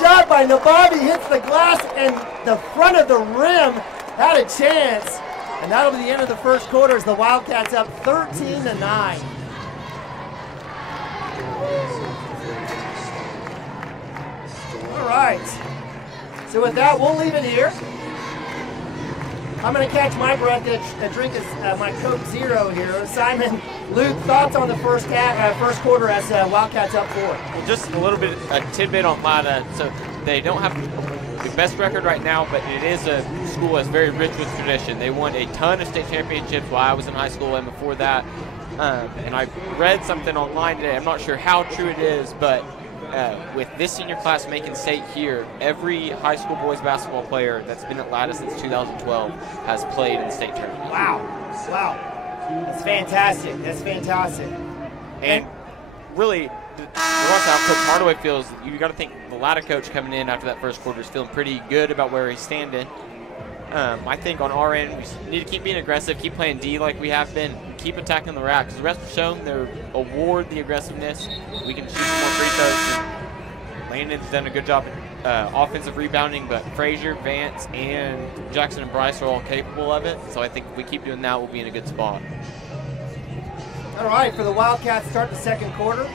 shot by Nabavi hits the glass and the front of the rim had a chance. And that'll be the end of the first quarter as the Wildcats up 13-9. All right. So with that, we'll leave it here. I'm going to catch my breath and drink my Coke Zero here. Simon, Luke, thoughts on the first quarter as Wildcats up 4? Well, just a little bit, a tidbit on Latta. So they don't have the best record right now, but it is a school that's very rich with tradition. They won a ton of state championships while I was in high school and before that. And I read something online today. I'm not sure how true it is, but with this senior class making state here, every high school boys basketball player that's been at Latta since 2012 has played in the state tournament. Wow. Wow. That's fantastic. That's fantastic. And really, regardless of how Coach Hardaway feels, you got to think the Latta coach coming in after that first quarter is feeling pretty good about where he's standing. I think on our end, we need to keep being aggressive, keep playing D like we have been, keep attacking the rack. Because the rest have shown their award the aggressiveness. We can shoot some more free throws. Landon's done a good job at offensive rebounding, but Frazier, Vance, and Jackson and Bryce are all capable of it. So I think if we keep doing that, we'll be in a good spot. All right, for the Wildcats, start the second quarter.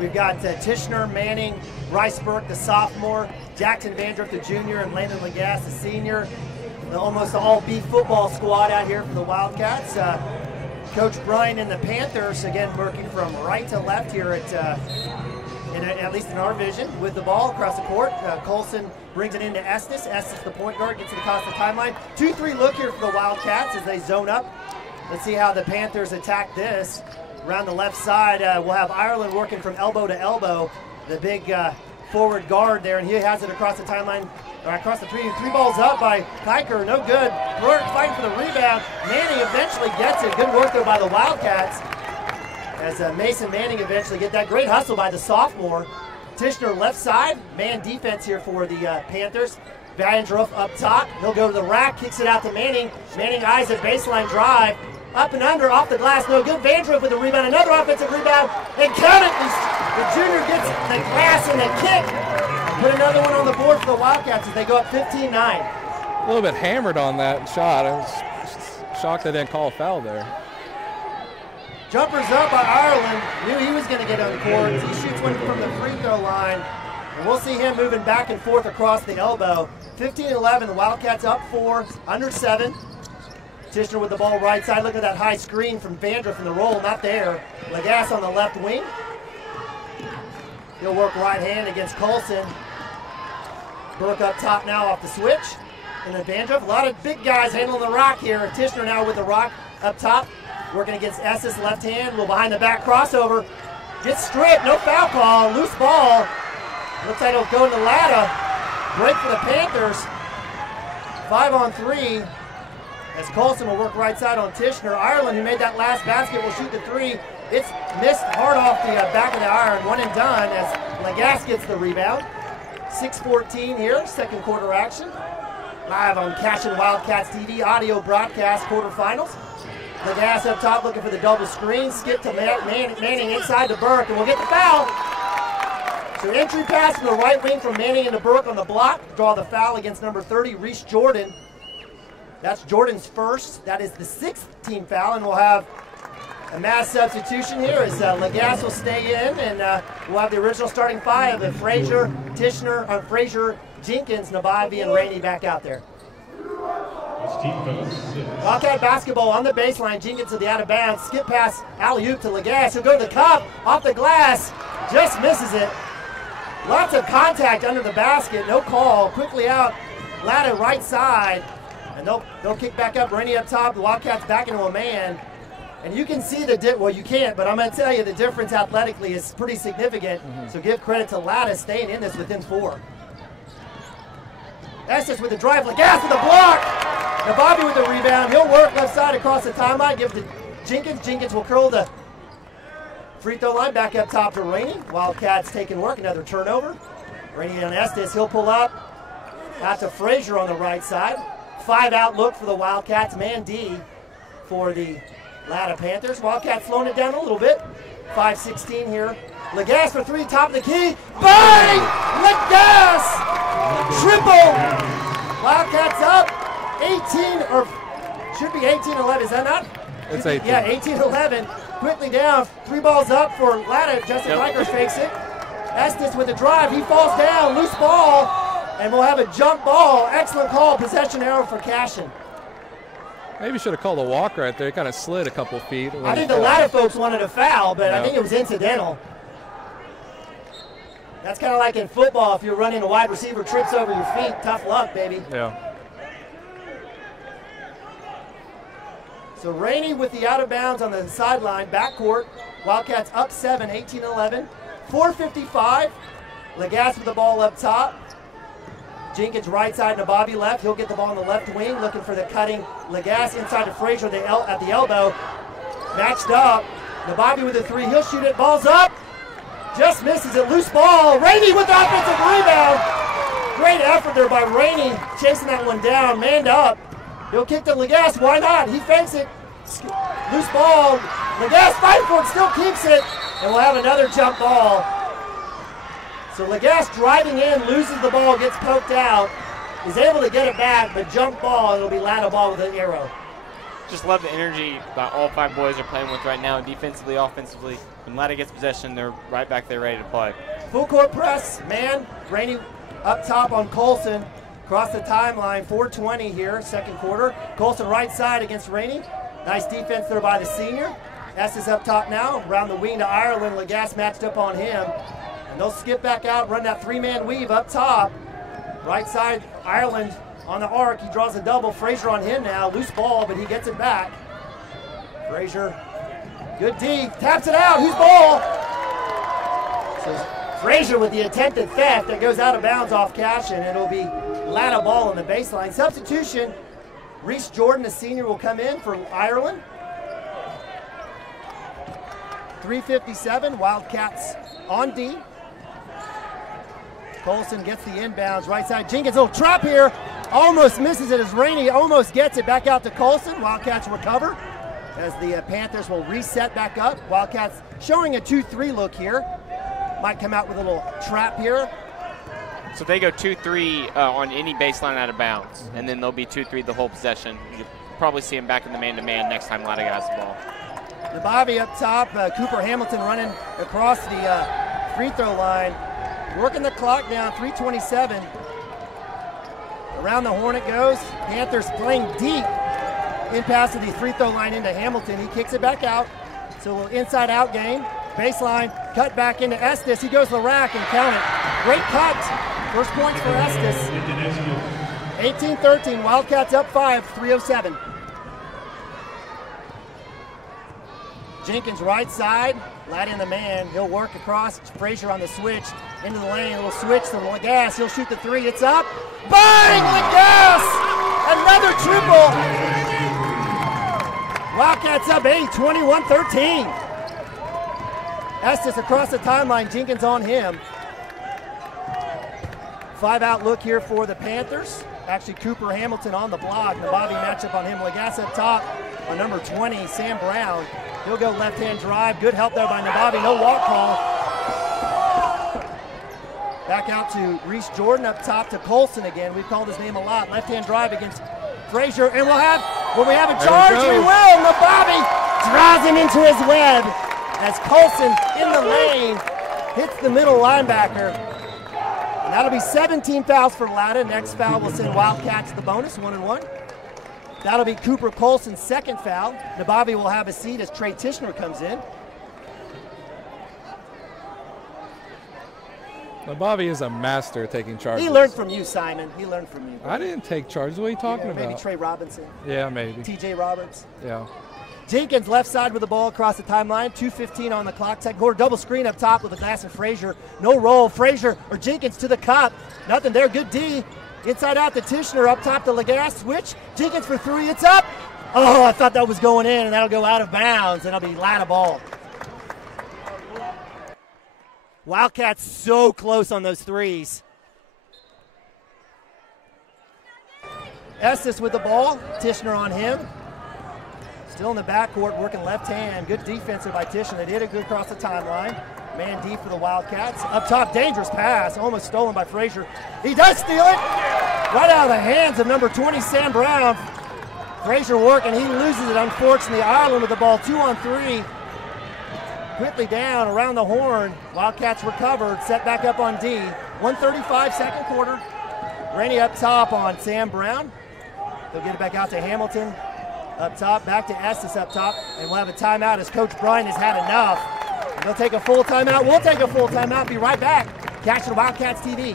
We've got Tishner, Manning, Bryce Burke, the sophomore, Jackson Vandruff, the junior, and Landon Lagasse, the senior. The almost all-B football squad out here for the Wildcats. Coach Bryan and the Panthers, again, working from right to left here at least in our vision, with the ball across the court. Colson brings it into Estes. Estes, the point guard, gets it across the timeline. 2-3 look here for the Wildcats as they zone up. Let's see how the Panthers attack this. Around the left side, we'll have Ireland working from elbow to elbow. The big forward guard there, and he has it across the timeline, or across the 3 balls up by Kiker, no good. Burke fighting for the rebound. Manning eventually gets it. Good work there by the Wildcats. As Mason Manning eventually get that. Great hustle by the sophomore. Tishner left side, man defense here for the Panthers. Vandruff up top, he'll go to the rack, kicks it out to Manning. Manning eyes a baseline drive. Up and under, off the glass, no good. Vandruff with a rebound, another offensive rebound, and count it. The junior gets the glass and a kick. Put another one on the board for the Wildcats as they go up 15-9. A little bit hammered on that shot. I was shocked they didn't call a foul there. Jumpers up by Ireland. Knew he was going to get on court. He shoots one from the free throw line. And we'll see him moving back and forth across the elbow. 15-11, the Wildcats up 4, under 7. Tishner with the ball right side. Look at that high screen from Vandruff in the roll. Not there. Lagasse on the left wing. He'll work right hand against Colson. Burke up top now off the switch. And then Vandruff. A lot of big guys handling the rock here. Tishner now with the rock up top. Working against Estes left hand. Little behind the back crossover. Gets stripped. No foul call. Loose ball. Looks like it'll go to Latta. Break for the Panthers. 5-on-3. As Colson will work right side on Tishner. Ireland, who made that last basket, will shoot the 3. It's missed hard off the back of the iron. One and done as Lagasse gets the rebound. 6:14 here, second quarter action. Live on Cashion Wildcats TV, audio broadcast quarterfinals. Lagasse up top looking for the double screen. Skip to Manning inside to Burke, and we'll get the foul. So entry pass from the right wing from Manning into Burke on the block. Draw the foul against number 30, Reese Jordan. That's Jordan's first. That is the 6th team foul, and we'll have a mass substitution here as Lagasse will stay in, and we'll have the original starting 5 of Frazier, Tishner, Frazier, Jenkins, Nabavi, and Rainey back out there. Wildcat basketball on the baseline. Jenkins to the out of bounds. Skip pass, alley-oop to Lagasse. He'll go to the cup, off the glass, just misses it. Lots of contact under the basket, no call. Quickly out Latta right side, and they'll kick back up. Rainey up top. The Wildcats back into a man. And you can see well, you can't, but I'm going to tell you the difference athletically is pretty significant. So give credit to Latta staying in this within 4. Estes with the drive, Lagas with the block. Now Bobby with the rebound. He'll work left side across the timeline. Give it to Jenkins. Jenkins will curl the free throw line back up top to Rainey. Wildcats taking work. Another turnover. Rainey on Estes. He'll pull up. Out to Frazier on the right side. 5-out look for the Wildcats. Man D for the Latta Panthers. Wildcats slowing it down a little bit. 5:16 here. Lagas for 3, top of the key. Bang! Lagas! Triple! Wildcats up. 18, or should be 18-11. Is that not? It's 18. Yeah, 18-11. Quickly down. 3 balls up for Latta. Justin Rikers fakes it. Estes with the drive. He falls down. Loose ball. And we'll have a jump ball. Excellent call. Possession arrow for Cashion. Maybe should have called a walk right there. He kind of slid a couple feet. I think the Latta folks wanted a foul, but I think it was incidental. That's kind of like in football. If you're running a wide receiver, trips over your feet, tough luck, baby. Yeah. So Rainey with the out of bounds on the sideline, backcourt. Wildcats up 7, 18-11. 4:55. Lagas with the ball up top. Jenkins right side to Bobby left. He'll get the ball on the left wing, looking for the cutting Lagas inside to Frazier at the elbow. Matched up. Nababi with the 3. He'll shoot it. Ball's up. Just misses it. Loose ball. Rainey with the offensive rebound. Great effort there by Rainey, chasing that one down. Manned up. He'll kick to Lagas. Why not? He fakes it. Loose ball. Lagas fighting for it. Still keeps it. And we'll have another jump ball. So Lagas driving in, loses the ball, gets poked out, is able to get it back, but jump ball, it'll be Latta ball with an arrow. Just love the energy that all 5 boys are playing with right now, defensively, offensively. When Latta gets possession, they're right back there ready to play. Full court press, man. Rainey up top on Colson, across the timeline, 4:20 here, second quarter. Colson right side against Rainey. Nice defense there by the senior. Estes up top now, around the wing to Ireland. Lagas matched up on him. And they'll skip back out, run that 3-man weave up top. Right side, Ireland on the arc. He draws a double. Frazier on him now. Loose ball, but he gets it back. Frazier, good D. Taps it out. Whose ball? So Frazier with the attempted theft that goes out of bounds off Cashion. It'll be Latta ball on the baseline. Substitution. Reese Jordan, the senior, will come in for Ireland. 3:57. Wildcats on D. Colson gets the inbounds, right side. Jenkins, little trap here. Almost misses it as Rainey almost gets it back out to Colson. Wildcats recover as the Panthers will reset back up. Wildcats showing a 2-3 look here. Might come out with a little trap here. So they go 2-3 on any baseline out of bounds, and then they'll be 2-3 the whole possession. You'll probably see them back in the man-to-man next time Latta has the ball. Nabavi up top. Cooper Hamilton running across the free throw line. Working the clock down, 3:27. Around the horn it goes. Panthers playing deep. In pass to the free throw line into Hamilton. He kicks it back out. So a little inside-out game. Baseline, cut back into Estes. He goes to the rack and count it. Great cut. First points for Estes. 18-13. Wildcats up 5, 3:07. Jenkins right side, Latta in the man. He'll work across. Frazier on the switch into the lane. A little switch to Lagas. He'll shoot the 3. It's up. Bang! Lagas! Another triple. Wildcats up 8, 21-13. Estes across the timeline. Jenkins on him. 5-out look here for the Panthers. Actually, Cooper Hamilton on the block. Nabavi matchup on him. Lagas up top on number 20, Sam Brown. He'll go left-hand drive. Good help there by Nabavi. No walk call. Back out to Reese Jordan up top to Colson again. We've called his name a lot. Left-hand drive against Frazier. And will we have a charge? We will. Nabavi draws him into his web as Colson in the lane hits the middle linebacker. And that'll be 17 fouls for Latta. Next foul will send Wildcats to the bonus, 1-1. That'll be Cooper Colson's second foul. Nabavi will have a seat as Trey Tishner comes in. Well, Bobby is a master at taking charges. He learned from you, Simon. He learned from you. I didn't take charges. What are you talking about? Maybe Trey Robinson. Yeah, maybe. TJ Roberts. Yeah. Jenkins left side with the ball across the timeline. 2:15 on the clock. Second quarter, double screen up top with a glass and Frazier. No roll. Frazier or Jenkins to the cup. Nothing there. Good D. Inside out to Tishner. Up top to Lagasse. Switch. Jenkins for three. It's up. Oh, I thought that was going in, and that'll go out of bounds. It'll be Latta ball. Wildcats so close on those threes. Estes with the ball. Tishner on him. Still in the backcourt, working left hand. Good defense by Tishner. They did it good across the timeline. Man deep for the Wildcats. Up top, dangerous pass. Almost stolen by Frazier. He does steal it. Right out of the hands of number 20, Sam Brown. Frazier working. He loses it, unfortunately. Ireland with the ball, 2-on-3. Quickly down around the horn. Wildcats recovered, set back up on D. 1:35 second quarter. Rainey up top on Sam Brown. They'll get it back out to Hamilton. Up top, back to Estes up top. And we'll have a timeout as Coach Bryan has had enough. They'll take a full timeout. We'll take a full timeout. Be right back. Cashion Wildcats TV.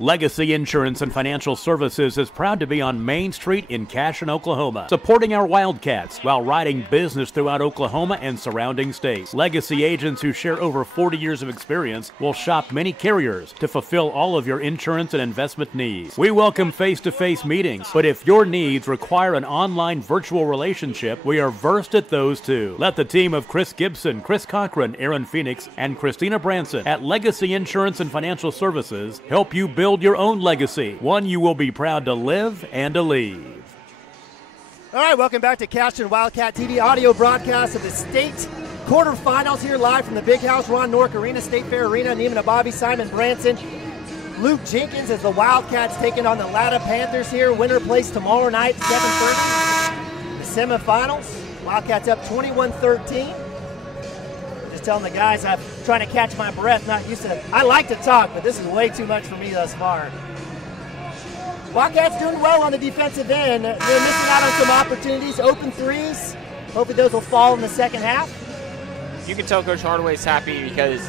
Legacy Insurance and Financial Services is proud to be on Main Street in Cashion, Oklahoma, supporting our Wildcats while writing business throughout Oklahoma and surrounding states. Legacy agents who share over 40 years of experience will shop many carriers to fulfill all of your insurance and investment needs. We welcome face-to-face meetings, but if your needs require an online virtual relationship, we are versed at those too. Let the team of Chris Gibson, Chris Cochran, Aaron Phoenix, and Christina Branson at Legacy Insurance and Financial Services help you build your own legacy, one you will be proud to live and to leave. All right, welcome back to Cashion Wildcat TV audio broadcast of the state quarterfinals here live from the Big House, Ron Nork Arena, State Fair Arena. Neiman Ababi, Simon Branson, Luke Jenkins as the Wildcats taking on the Latta Panthers here. Winner plays tomorrow night, 7:30. The semifinals. Wildcats up 21-13. Telling the guys I'm trying to catch my breath, not used to. I like to talk, but this is way too much for me thus far. Wildcats doing well on the defensive end. They're missing out on some opportunities, open threes. Hopefully those will fall in the second half. You can tell Coach Hardaway's happy because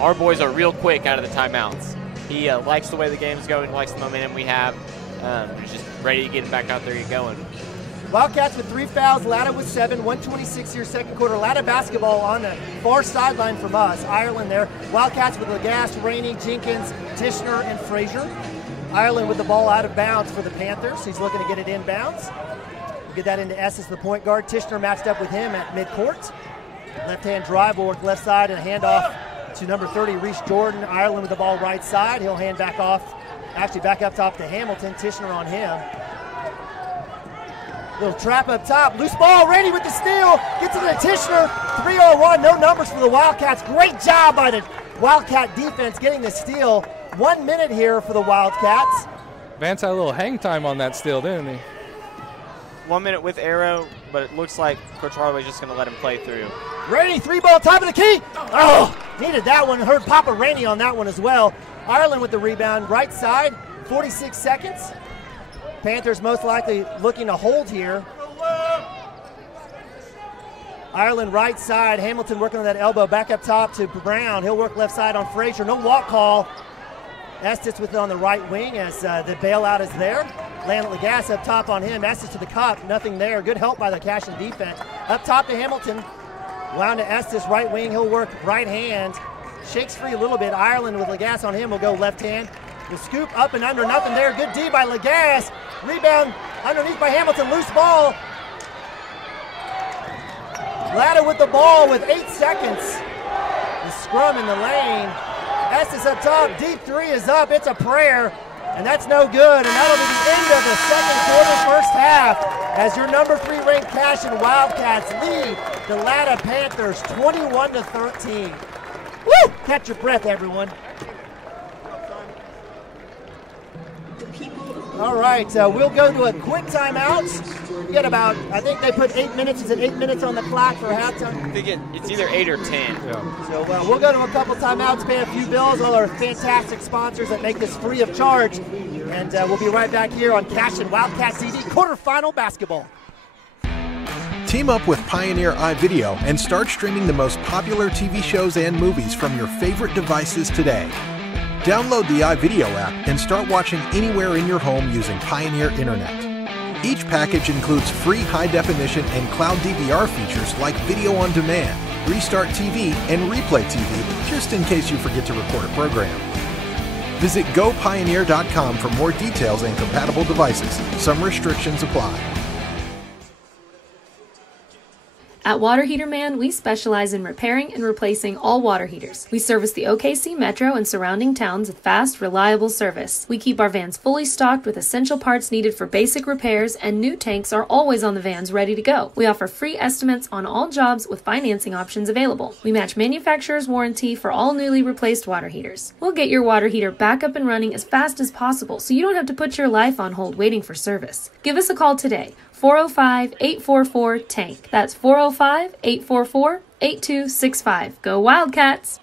our boys are real quick out of the timeouts. He likes the way the game's going, likes the momentum we have. He's just ready to get back out there and going. Wildcats with 3 fouls, Latta with 7, 1:26 here second quarter. Latta basketball on the far sideline from us. Ireland there. Wildcats with Lagasse, Rainey, Jenkins, Tishner, and Frazier. Ireland with the ball out of bounds for the Panthers. He's looking to get it inbounds. Get that into Estes, the point guard. Tishner matched up with him at midcourt. Left-hand drive will work left side and a handoff to number 30, Reese Jordan. Ireland with the ball right side. He'll hand back off, actually back up top to Hamilton. Tishner on him. Little trap up top. Loose ball. Rainey with the steal. Gets it to Tishner. 3-on-1. No numbers for the Wildcats. Great job by the Wildcat defense getting the steal. 1 minute here for the Wildcats. Vance had a little hang time on that steal, didn't he? 1 minute with arrow, but it looks like Coach Hardaway's just going to let him play through. Rainey, 3-ball, top of the key. Oh, needed that one. Heard Papa Rainey on that one as well. Ireland with the rebound. Right side. 46 seconds. Panthers most likely looking to hold here. Ireland right side. Hamilton working on that elbow. Back up top to Brown. He'll work left side on Frazier. No walk call. Estes with it on the right wing as the bailout is there. Landon Lagasse up top on him. Estes to the cup. Nothing there. Good help by the Cashion defense. Up top to Hamilton. Wound to Estes. Right wing. He'll work right hand. Shakes free a little bit. Ireland with Lagasse on him will go left hand. The scoop up and under. Nothing there. Good D by Lagasse. Rebound underneath by Hamilton. Loose ball. Latta with the ball with 8 seconds. The scrum in the lane. Estes up top. Deep three is up. It's a prayer. And that's no good. And that'll be the end of the second quarter, first half, as your number 3 ranked Cashion Wildcats lead the Latta Panthers 21-13. Woo! Catch your breath, everyone. All right, we'll go to a quick timeout. We get about, I think they put 8 minutes. Is it 8 minutes on the clock for halftime? I think it's either 8 or 10. Yeah. So we'll go to a couple timeouts, pay a few bills, all our fantastic sponsors that make this free of charge. And we'll be right back here on Cashion Wildcat TV quarterfinal basketball. Team up with Pioneer iVideo and start streaming the most popular TV shows and movies from your favorite devices today. Download the iVideo app and start watching anywhere in your home using Pioneer Internet. Each package includes free high-definition and cloud DVR features like video on demand, Restart TV, and Replay TV, just in case you forget to record a program. Visit gopioneer.com for more details and compatible devices. Some restrictions apply. At Water Heater Man, we specialize in repairing and replacing all water heaters. We service the OKC Metro and surrounding towns with fast, reliable service. We keep our vans fully stocked with essential parts needed for basic repairs, and new tanks are always on the vans ready to go. We offer free estimates on all jobs with financing options available. We match manufacturer's warranty for all newly replaced water heaters. We'll get your water heater back up and running as fast as possible so you don't have to put your life on hold waiting for service. Give us a call today. 405-844-TANK. That's 405-844-8265. Go Wildcats!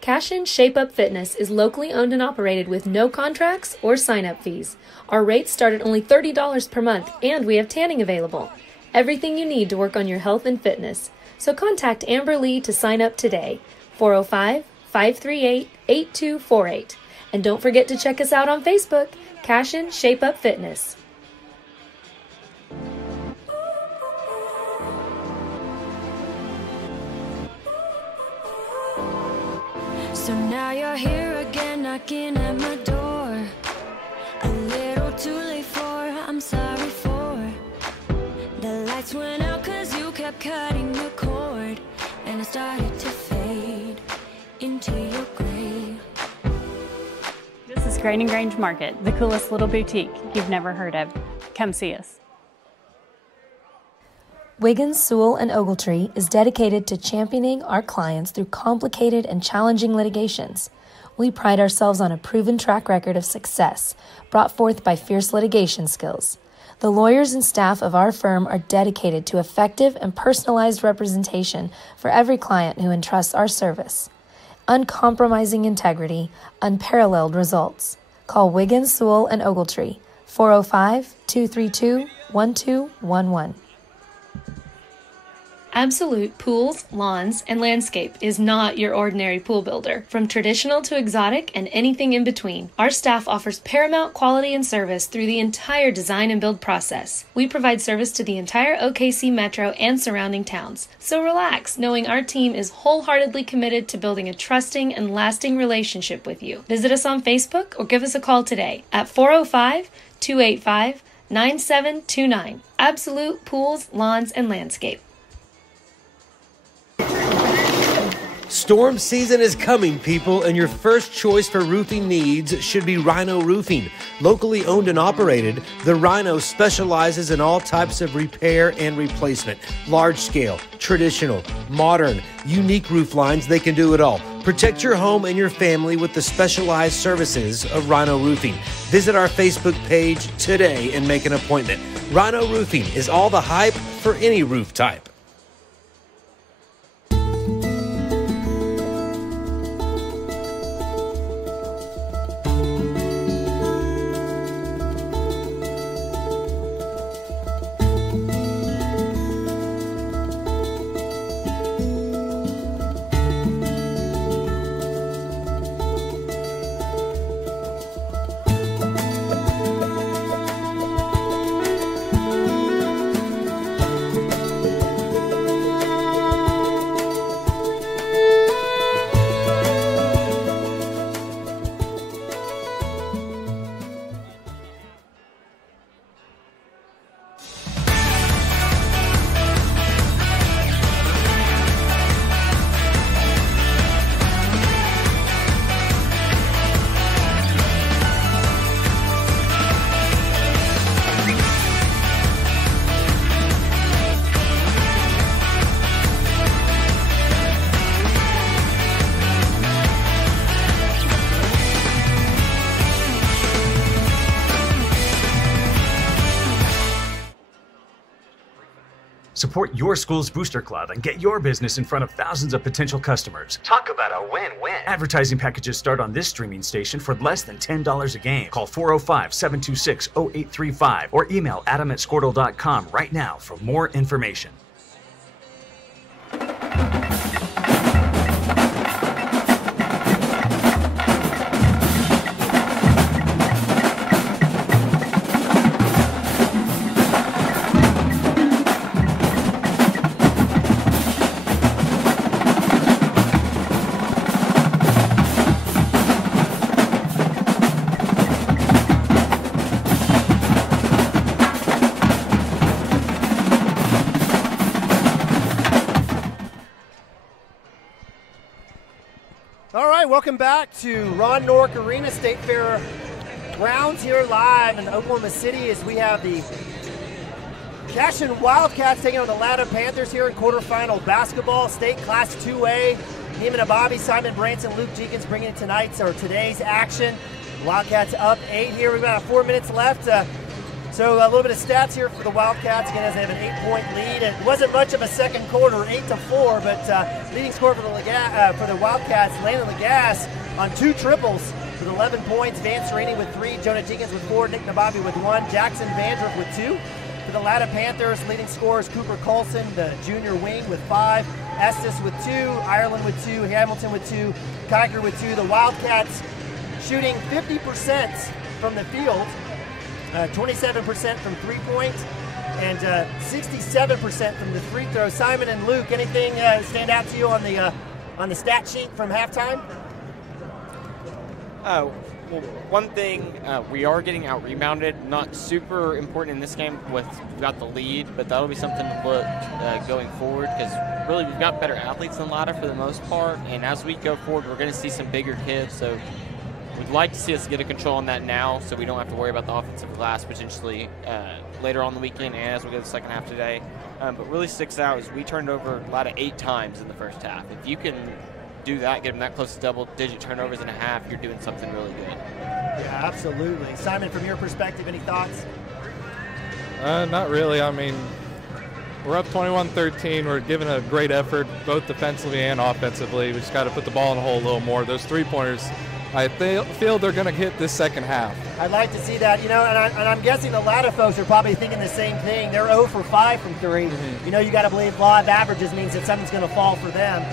Cashion Shape Up Fitness is locally owned and operated with no contracts or sign-up fees. Our rates start at only $30 per month, and we have tanning available. Everything you need to work on your health and fitness. So contact Amber Lee to sign up today. 405-538-8248. And don't forget to check us out on Facebook, Cashion Shape Up Fitness. So now you're here again, knocking at my door. A little too late for, I'm sorry for. The lights went out 'cause you kept cutting the cord, and I started to fade into your grave. This is Grain and Grange Market, the coolest little boutique you've never heard of. Come see us. Wiggins, Sewell, and Ogletree is dedicated to championing our clients through complicated and challenging litigations. We pride ourselves on a proven track record of success, brought forth by fierce litigation skills. The lawyers and staff of our firm are dedicated to effective and personalized representation for every client who entrusts our service. Uncompromising integrity, unparalleled results. Call Wiggins, Sewell, and Ogletree, 405-232-1211. Absolute Pools, Lawns, and Landscape is not your ordinary pool builder. From traditional to exotic and anything in between, our staff offers paramount quality and service through the entire design and build process. We provide service to the entire OKC Metro and surrounding towns. So relax, knowing our team is wholeheartedly committed to building a trusting and lasting relationship with you. Visit us on Facebook or give us a call today at 405-285-9729. Absolute Pools, Lawns, and Landscape. Storm season is coming, people, and your first choice for roofing needs should be Rhino Roofing. Locally owned and operated, the Rhino specializes in all types of repair and replacement. Large scale, traditional, modern, unique roof lines, they can do it all. Protect your home and your family with the specialized services of Rhino Roofing. Visit our Facebook page today and make an appointment. Rhino Roofing is all the hype for any roof type. Support your school's booster club and get your business in front of thousands of potential customers. Talk about a win-win. Advertising packages start on this streaming station for less than $10 a game. Call 405-726-0835 or email adam@squirtle.com right now for more information. Welcome back to Ron Nork Arena, State Fair grounds here live in Oklahoma City as we have the Cashion Wildcats taking on the Latta Panthers here in quarterfinal basketball, state class 2A. Neiman Ababi, Simon Branson, Luke Jenkins bringing today's action. Wildcats up 8 here. We've got 4 minutes left. So a little bit of stats here for the Wildcats. Again, as they have an 8-point lead. It wasn't much of a second quarter, 8-4, but leading scorer for the Wildcats, Landon Lagasse on 2 triples with 11 points. Vance Rainey with 3, Jonah Jenkins with 4, Nick Nababi with 1, Jackson Vandrick with 2. For the Latta Panthers, leading scorers Cooper Colson, the junior wing, with 5, Estes with 2, Ireland with 2, Hamilton with 2, Kiker with 2. The Wildcats shooting 50% from the field. 27% from three-point, and 67% from the free throw. Simon and Luke, anything stand out to you on the stat sheet from halftime? Well, one thing, we are getting out-rebounded. Not super important in this game with we got the lead, but that'll be something to look going forward because really we've got better athletes than Latta for the most part, and as we go forward, we're going to see some bigger kids. So we'd like to see us get a control on that now so we don't have to worry about the offensive glass potentially later on the weekend and as we go to the second half today. But really sticks out is we turned over Latta 8 times in the first half. If you can do that, get them that close to double-digit turnovers in a half, you're doing something really good. Yeah, absolutely. Simon, from your perspective, any thoughts? Not really. I mean, we're up 21-13. We're giving a great effort both defensively and offensively. We just got to put the ball in the hole a little more. Those three-pointers, I feel they're going to hit this second half. I'd like to see that, and I'm guessing the Latta folks are probably thinking the same thing. They're 0 for 5 from 3. Mm-hmm. You got to believe law of averages means that something's going to fall for them.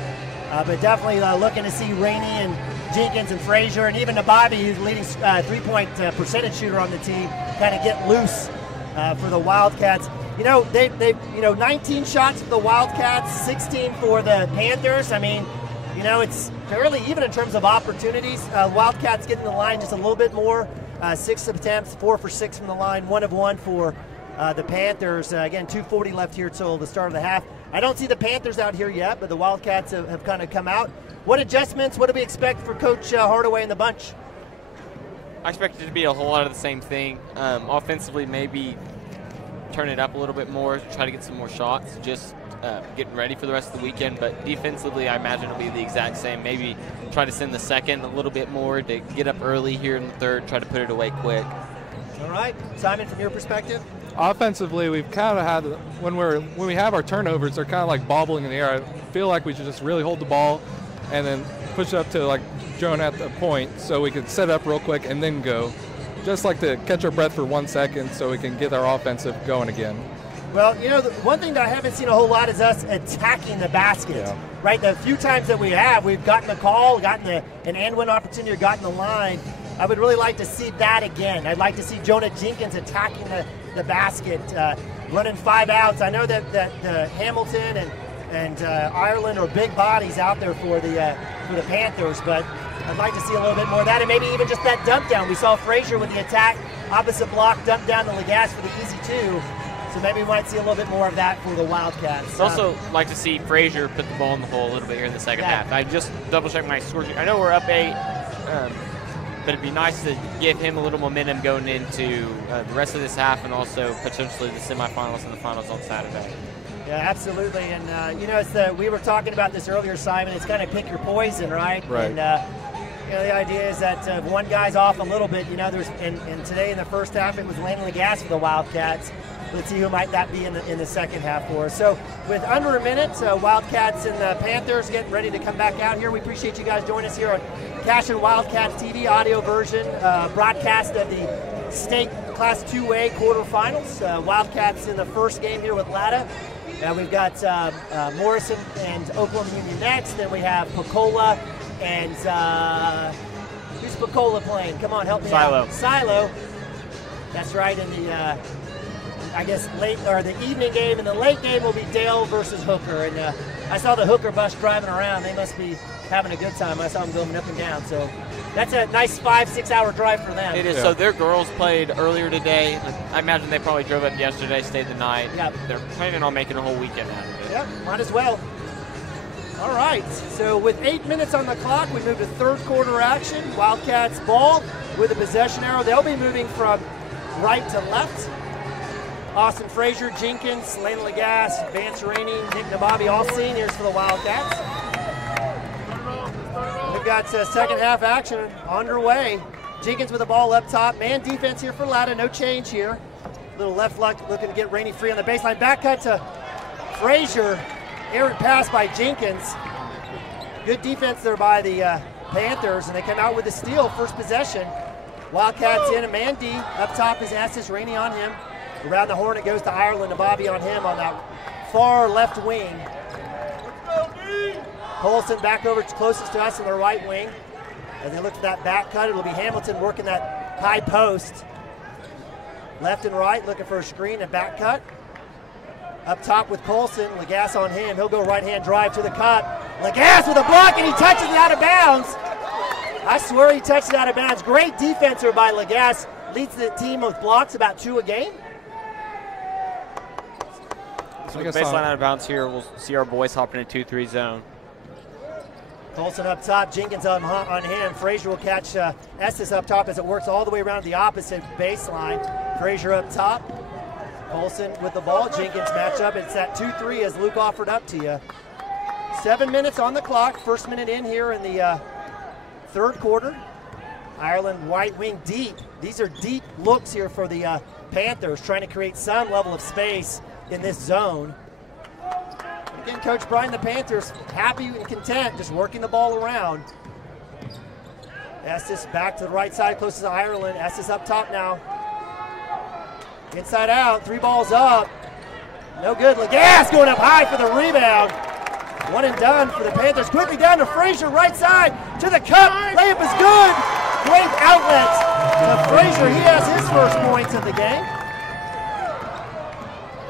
But definitely looking to see Rainey and Jenkins and Frazier and even Nababi, who's leading three-point percentage shooter on the team, kind of get loose for the Wildcats. They 19 shots for the Wildcats, 16 for the Panthers. I mean, it's fairly even in terms of opportunities. Wildcats getting the line just a little bit more. 6 attempts, 4 for 6 from the line, 1 of 1 for the Panthers. Again, 2:40 left here till the start of the half. I don't see the Panthers out here yet, but the Wildcats have kind of come out. What adjustments, what do we expect for Coach Hardaway and the bunch? I expect it to be a whole lot of the same thing. Offensively, maybe turn it up a little bit more, try to get some more shots, just getting ready for the rest of the weekend. But defensively, I imagine it'll be the exact same. Maybe try to send the second a little bit more to get up early here in the third, try to put it away quick. All right. Simon, from your perspective? Offensively, we've kind of had, when we have our turnovers, they're kind of like bobbling in the air. I feel like we should just really hold the ball and then push it up to like Joan at the point so we can set up real quick and then go. Just like to catch our breath for 1 second so we can get our offensive going again. Well, the one thing that I haven't seen a whole lot is us attacking the basket, right? The few times that we have, we've gotten a call, gotten an and-one opportunity, or gotten the line. I would really like to see that again. I'd like to see Jonah Jenkins attacking the basket, running 5 outs. I know that Hamilton and Ireland are big bodies out there for the Panthers, but I'd like to see a little bit more of that, and maybe even just that dump down. We saw Frazier with the attack, opposite block, dump down to Lagasse for the easy 2. So maybe we might see a little bit more of that for the Wildcats. I'd also like to see Frazier put the ball in the hole a little bit here in the second half. I just double-checked my score. I know we're up 8, but it'd be nice to give him a little momentum going into the rest of this half and also potentially the semifinals and the finals on Saturday. Yeah, absolutely. And, it's we were talking about this earlier, Simon. It's kind of pick your poison, right? Right. And, the idea is that one guy's off a little bit. And today in the first half it was Landon Lagasse for the Wildcats. Let's see who might that be in the second half for us. So with under a minute, Wildcats and the Panthers getting ready to come back out here. We appreciate you guys joining us here on Cashion Wildcats TV audio version broadcast of the state Class 2A quarterfinals. Wildcats in the first game here with Latta. We've got Morrison and Oklahoma Union next. Then we have Pecola and who's Pecola playing? Come on, help me out. Silo. That's right. In the the evening game, and the late game will be Dale versus Hooker. And I saw the Hooker bus driving around. They must be having a good time. I saw them going up and down. So that's a nice 5-6 hour drive for them. It is. Yeah. So their girls played earlier today. I imagine they probably drove up yesterday, stayed the night. Yep. They're planning on making a whole weekend out of it. Yep, might as well. All right, so with 8 minutes on the clock, we move to third quarter action. Wildcats ball with a possession arrow. They'll be moving from right to left. Austin Frazier, Jenkins, Lane Lagasse, Vance Rainey, Nick Nababi, all seniors for the Wildcats. We've got second half action underway. Jenkins with the ball up top. Man defense here for Latta, no change here. Little left looking to get Rainey free on the baseline. Back cut to Frazier. Errant pass by Jenkins. Good defense there by the Panthers, and they come out with a steal, first possession. Wildcats in, a man D. Up top is Estes, Rainey on him. Around the horn it goes to Ireland, Nababi on him on that far left wing. Colson back over closest to us on the right wing. As they look for that back cut, it'll be Hamilton working that high post. Left and right, looking for a screen and back cut. Up top with Colson, Lagasse on him. He'll go right-hand drive to the cut. Lagasse with a block, and he touches it out of bounds. I swear he touched it out of bounds. Great defense here by Lagasse. Leads the team with blocks, about 2 a game. So with the baseline out of bounds here, we'll see our boys hopping in a 2-3 zone. Colson up top, Jenkins on him. Frazier will catch Estes up top as it works all the way around the opposite baseline. Frazier up top. Colson with the ball. Jenkins match up. It's that 2-3 as Luke offered up to you. 7 minutes on the clock. First minute in here in the third quarter. Ireland right wing deep. These are deep looks here for the Panthers, trying to create some level of space in this zone. Again, Coach Bryan, the Panthers happy and content, just working the ball around. Estes back to the right side, closest to Ireland. Estes up top now. Inside out, 3 balls up. No good. Lagasse going up high for the rebound. One and done for the Panthers. Quickly down to Frazier, right side to the cup. Layup is good. Great outlet to Frazier. He has his first points of the game.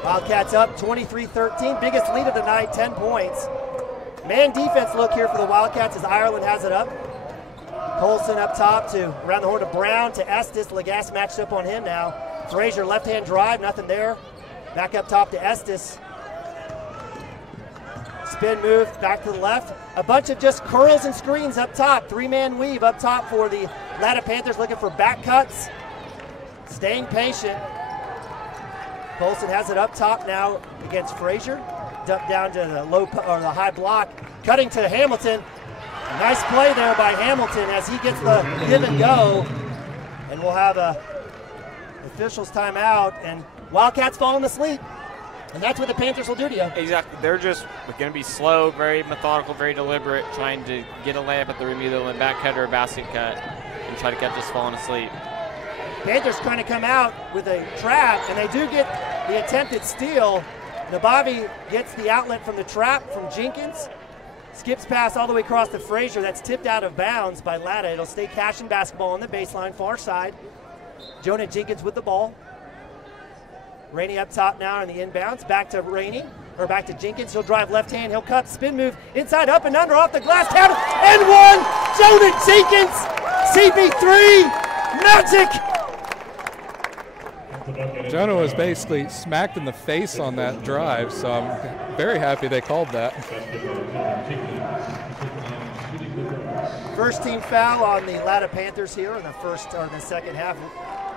Wildcats up 23-13. Biggest lead of the night, 10 points. Man defense look here for the Wildcats as Ireland has it up. Colson up top to around the horn to Brown to Estes. Lagasse matched up on him now. Frazier left-hand drive, nothing there. Back up top to Estes. Spin move back to the left. A bunch of just curls and screens up top. 3-man weave up top for the Latta Panthers looking for back cuts. Staying patient. Colson has it up top now against Frazier. Dumped down to the low or the high block. Cutting to Hamilton. Nice play there by Hamilton as he gets the give and go. And we'll have a officials timeout, and Wildcats falling asleep. And that's what the Panthers will do to you. Exactly. They're just going to be slow, very methodical, very deliberate, trying to get a layup at the rim, either in back cut or a basket cut, and try to catch us falling asleep. Panthers trying to come out with a trap, and they do get the attempted steal. Nabavi gets the outlet from the trap from Jenkins. Skips pass all the way across to Frazier. That's tipped out of bounds by Latta. It'll stay Cashion basketball on the baseline, far side. Jonah Jenkins with the ball. Rainey up top now in the inbounds. Back to Rainey, or back to Jenkins. He'll drive left hand. He'll cut, spin move inside, up and under, off the glass, count, and one. Jonah Jenkins, CP3, magic. Jonah was basically smacked in the face on that drive, so I'm very happy they called that. First team foul on the Latta Panthers here in the second half.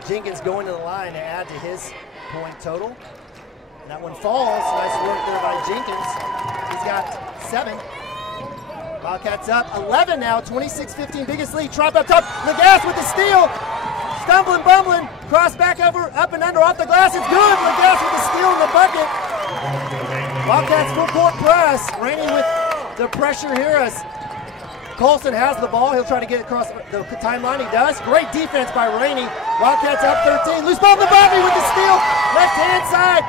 Jenkins going to the line to add to his point total. And that one falls. Nice work there by Jenkins. He's got 7. Wildcats up 11 now, 26-15, biggest lead. Trop up top, Legas with the steal. Stumbling, bumbling, cross back over, up and under, off the glass. It's good. Legas with the steal in the bucket. Wildcats full court press. Rainey with the pressure here as Colson has the ball. He'll try to get it across the timeline. He does. Great defense by Rainey. Wildcats up 13. Loose ball to Bobby with the steal. Left hand side.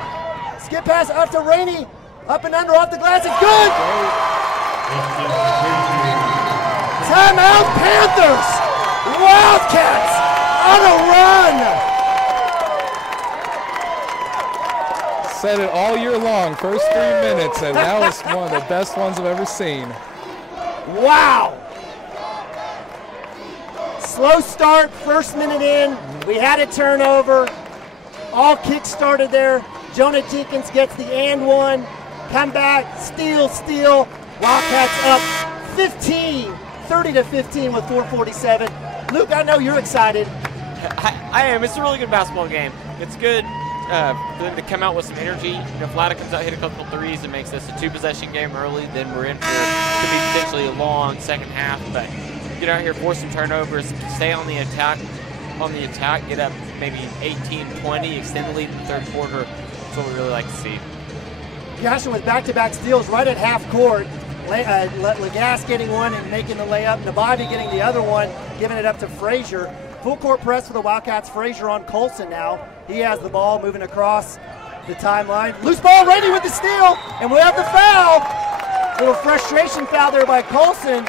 Skip pass up to Rainey. Up and under, off the glass. It's good. Timeout Panthers. Wildcats on a run. Said it all year long, first 3 minutes, and that was one of the best ones I've ever seen. Wow. Slow start, first minute in. We had a turnover. All kicks started there. Jonah Jenkins gets the and one. Come back, steal. Wildcats up 15, 30-15 with 4:47. Luke, I know you're excited. I am. It's a really good basketball game. It's good for them to come out with some energy. If Latta comes out, hit a couple threes, and makes this a 2-possession game early, then we're in for could be potentially a long second half. But get out here, force some turnovers, stay on the attack, get up maybe 18-20, extend the lead in the third quarter. That's what we really like to see. Cashion with back-to-back steals right at half court. Legas getting one and making the layup. Nabavi getting the other one, giving it up to Frazier. Full court press for the Wildcats. Frazier on Colson now. He has the ball moving across the timeline. Loose ball, Rainey with the steal, and we have the foul. Little frustration foul there by Colson.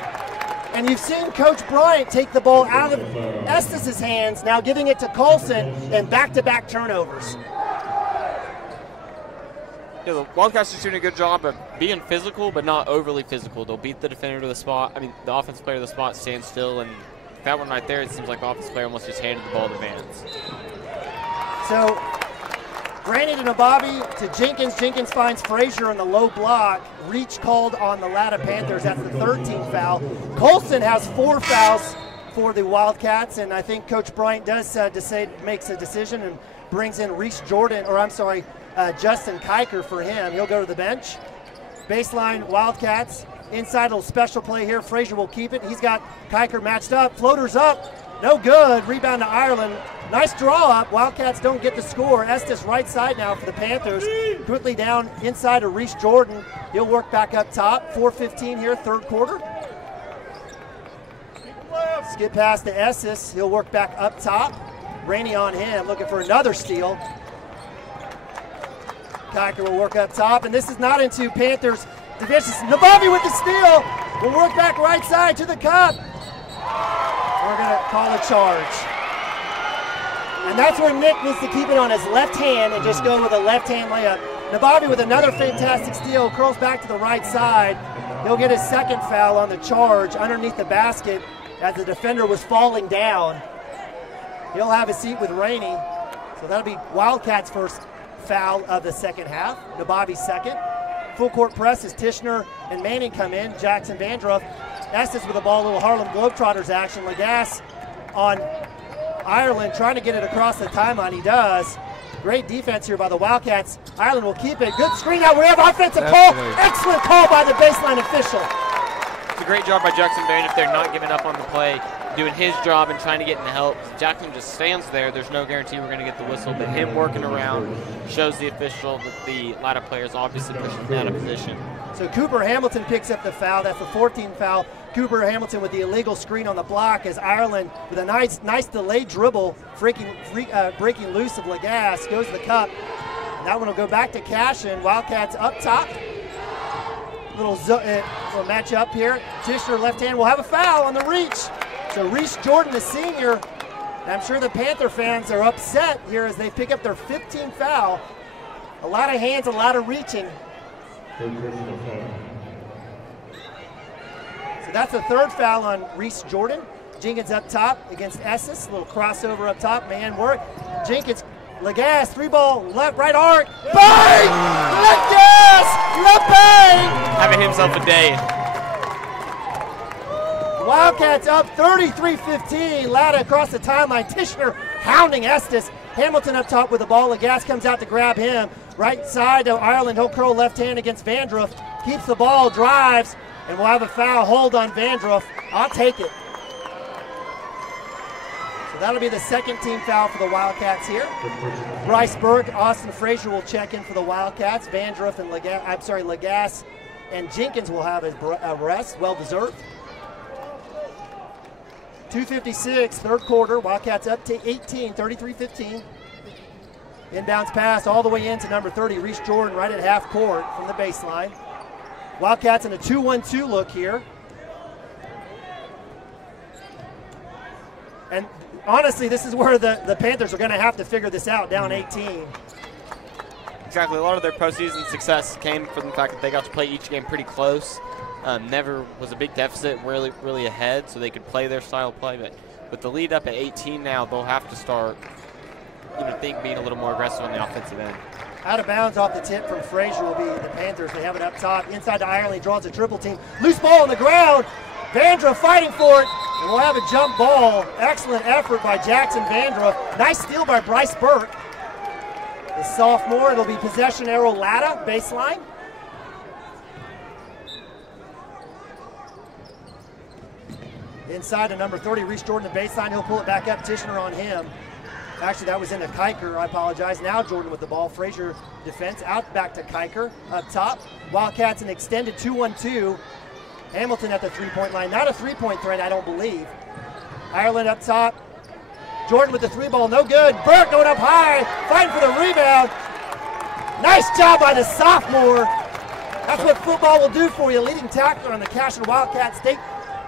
And you've seen Coach Bryant take the ball out of Estes' hands, now giving it to Colson, and back-to-back turnovers. Yeah, the Wildcats are doing a good job of being physical, but not overly physical. They'll beat the defender to the spot. I mean, the offensive player to the spot, stand still, and that one right there, it seems like the offensive player almost just handed the ball to Vance. So, Brandon to Nabavi to Jenkins. Jenkins finds Frazier on the low block. Reach called on the Latta Panthers. That's the 13th foul. Colson has 4 fouls for the Wildcats, and I think Coach Bryant does makes a decision and brings in Justin Kiker for him. He'll go to the bench. Baseline Wildcats. Inside, little special play here. Frazier will keep it. He's got Kiker matched up. Floaters up. No good. Rebound to Ireland. Nice draw up. Wildcats don't get the score. Estes right side now for the Panthers. Quickly down inside to Reese Jordan. He'll work back up top. 4:15 here, third quarter. Skip pass to Estes. He'll work back up top. Rainey on him, looking for another steal. Kiker will work up top, and this is not into Panthers division. Nabavi with the steal. Will work back right side to the cup. We're going to call a charge. And that's where Nick needs to keep it on his left hand and just go with a left-hand layup. Nabavi with another fantastic steal, curls back to the right side. He'll get his second foul on the charge underneath the basket as the defender was falling down. He'll have a seat with Rainey. So that'll be Wildcats' first foul of the second half. Nabavi's second. Full court press as Tishner and Manning come in. Jackson Vandruff. Estes with the ball, a little Harlem Globetrotters action. Legas on Ireland trying to get it across the timeline. He does. Great defense here by the Wildcats. Ireland will keep it. Good screen out. We have offensive call. Excellent call by the baseline official. It's a great job by Jackson Vandruff. They're not giving up on the play, doing his job and trying to get in the help. Jackson just stands there. There's no guarantee we're going to get the whistle, but him working around shows the official that the Latta players obviously pushing him out of position. So Cooper Hamilton picks up the foul. That's the 14th foul. Cooper Hamilton with the illegal screen on the block as Ireland with a nice delayed dribble, breaking loose of Legas, goes to the cup. That one will go back to Cashion. Wildcats up top. Little match up here. Tishner left hand will have a foul on the reach. So Reese Jordan, the senior, and I'm sure the Panther fans are upset here as they pick up their 15th foul. A lot of hands, a lot of reaching. So that's the third foul on Reese Jordan. Jenkins up top against Estes. A little crossover up top, man work. Jenkins, Legas, 3-ball, left, right arc. Bang! Legas! LeBang! Having himself a day. Wildcats up 33-15. Latta across the timeline. Tishner hounding Estes. Hamilton up top with the ball. Legas comes out to grab him. Right side to Ireland. He'll curl left hand against Vandruff. Keeps the ball, drives, And we'll have a foul hold on Vandroff. I'll take it. So that'll be the second team foul for the Wildcats here. Bryce Burke, Austin Frazier will check in for the Wildcats. Vandroff and Lagasse and Jenkins will have a rest, well deserved. 2:56, third quarter. Wildcats up to 18, 33-15. Inbounds pass all the way into number 30, Reese Jordan, right at half court from the baseline. Wildcats in a 2-1-2 look here. And honestly, this is where the Panthers are going to have to figure this out, down 18. Exactly. A lot of their postseason success came from the fact that they got to play each game pretty close. Never was a big deficit, really ahead, so they could play their style of play. But with the lead up at 18 now, they'll have to start, being a little more aggressive on the offensive end. Out of bounds off the tip from Frazier will be the Panthers. They have it up top. Inside to Ireland, he draws a triple team. Loose ball on the ground. Vandroff fighting for it. And we'll have a jump ball. Excellent effort by Jackson Vandroff. Nice steal by Bryce Burke. The sophomore, it'll be possession arrow Latta, baseline. Inside to number 30, Reese Jordan, the baseline. He'll pull it back up. Tishner on him. Actually, that was into Kiker. I apologize. Now Jordan with the ball. Frazier defense. Out back to Kiker. Up top. Wildcats an extended 2-1-2. Hamilton at the three-point line. Not a three-point threat, I don't believe. Ireland up top. Jordan with the three ball. No good. Burke going up high. Fighting for the rebound. Nice job by the sophomore. That's what football will do for you. Leading tackler on the Cashion Wildcat State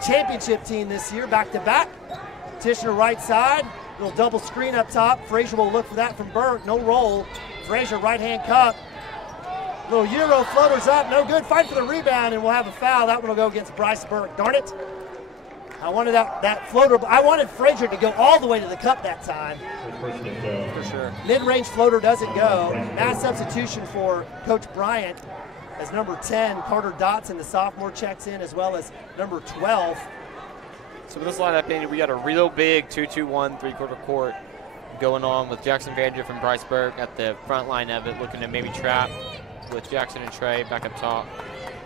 Championship team this year, back-to-back. Tishner right side. Little double screen up top. Frazier will look for that from Burke. No roll. Frazier right-hand cup. Little Euro floaters up. No good. Fight for the rebound, and we'll have a foul. That one will go against Bryce Burke. Darn it. I wanted that floater. I wanted Frazier to go all the way to the cup that time. For sure. Mid-range floater doesn't go. Mass substitution for Coach Bryant as number 10, Carter Dotson, the sophomore, checks in, as well as number 12. So with this lineup, we got a real big 2-2-1 three-quarter court going on with Jackson Vandroff and Bryce Burke at the front line of it, looking to maybe trap with Jackson and Trey back up top.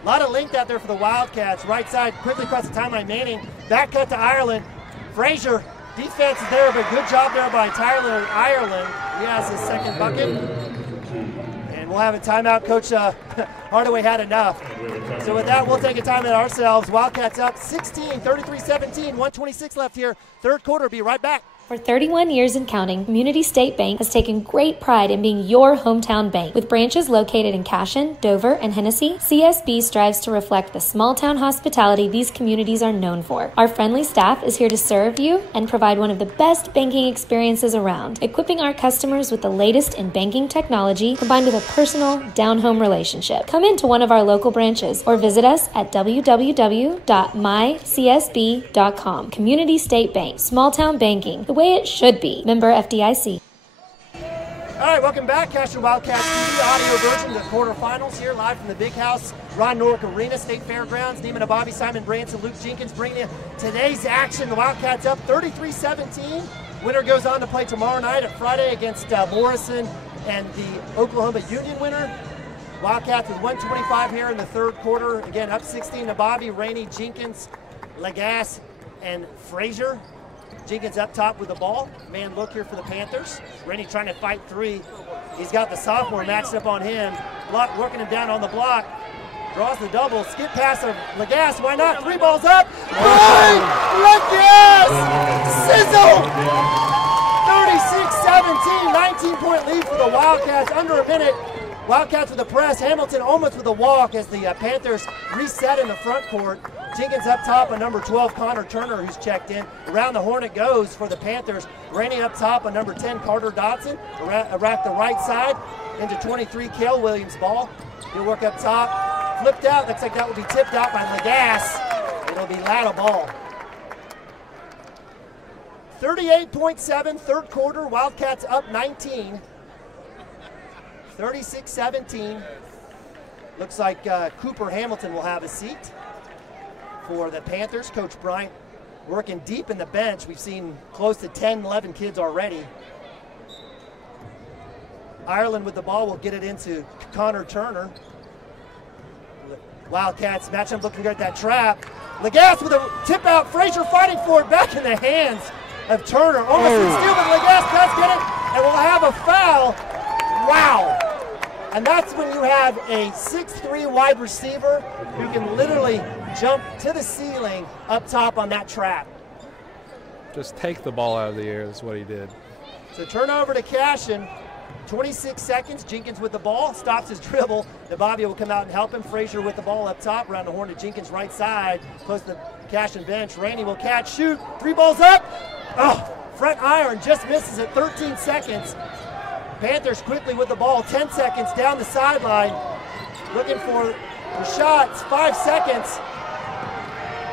A lot of length out there for the Wildcats. Right side, quickly across the timeline, Manning. Back cut to Ireland. Frazier, defense is there, but good job there by Tyler Ireland. He has his second bucket. And we'll have a timeout. Coach Hardaway had enough. So with that, we'll take a timeout ourselves. Wildcats up 16, 33-17, 1:26 left here. Third quarter, be right back. For 31 years and counting, Community State Bank has taken great pride in being your hometown bank. With branches located in Cashion, Dover, and Hennessy, CSB strives to reflect the small-town hospitality these communities are known for. Our friendly staff is here to serve you and provide one of the best banking experiences around, equipping our customers with the latest in banking technology combined with a personal, down-home relationship. Come into one of our local branches or visit us at www.mycsb.com. Community State Bank, small-town banking, the way it should be. Member FDIC. All right, welcome back. Cashion Wildcats TV audio version of the quarterfinals here, live from the Big House, Ron Nork Arena, State Fairgrounds. Neiman Ababi, Simon Branson, Luke Jenkins bringing you today's action. The Wildcats up 33-17. Winner goes on to play tomorrow night at Friday against Morrison and the Oklahoma Union winner. Wildcats with 1:25 here in the third quarter. Again, up 16. Ababi, Rainey, Jenkins, Lagasse, and Frazier. Jenkins up top with the ball. Man look here for the Panthers. Rainey trying to fight three. He's got the sophomore matched up on him. Block, working him down on the block. Draws the double. Skip pass of Lagasse. Why not? Three balls up. Right! Lagasse! Sizzle! 36-17. 19-point lead for the Wildcats. Under a minute. Wildcats with the press. Hamilton almost with a walk as the Panthers reset in the front court. Jenkins up top on number 12, Connor Turner, who's checked in. Around the horn it goes for the Panthers. Rainey up top on number 10, Carter Dotson. Around the right side into 23, Cale Williams ball. He'll work up top. Flipped out. Looks like that will be tipped out by Lagasse. It'll be Latta ball. 38.7, third quarter. Wildcats up 19. 36-17. Looks like Cooper Hamilton will have a seat for the Panthers. Coach Bryant working deep in the bench. We've seen close to 10, 11 kids already. Ireland with the ball will get it into Connor Turner. Wildcats matchup looking good at that trap. Legas with a tip out. Frazier fighting for it, back in the hands of Turner. Almost steal, but Legas does get it, and we'll have a foul. Wow. And that's when you have a 6'3" wide receiver who can literally jump to the ceiling up top on that trap. Just take the ball out of the air is what he did. So turnover to Cashion. 26 seconds. Jenkins with the ball, stops his dribble. Nabavia will come out and help him. Frazier with the ball up top, around the horn to Jenkins' right side, close to the Cashion bench. Rainey will catch, shoot, 3 balls up. Oh, front iron just misses at 13 seconds. Panthers quickly with the ball, 10 seconds down the sideline. Looking for the shots, 5 seconds.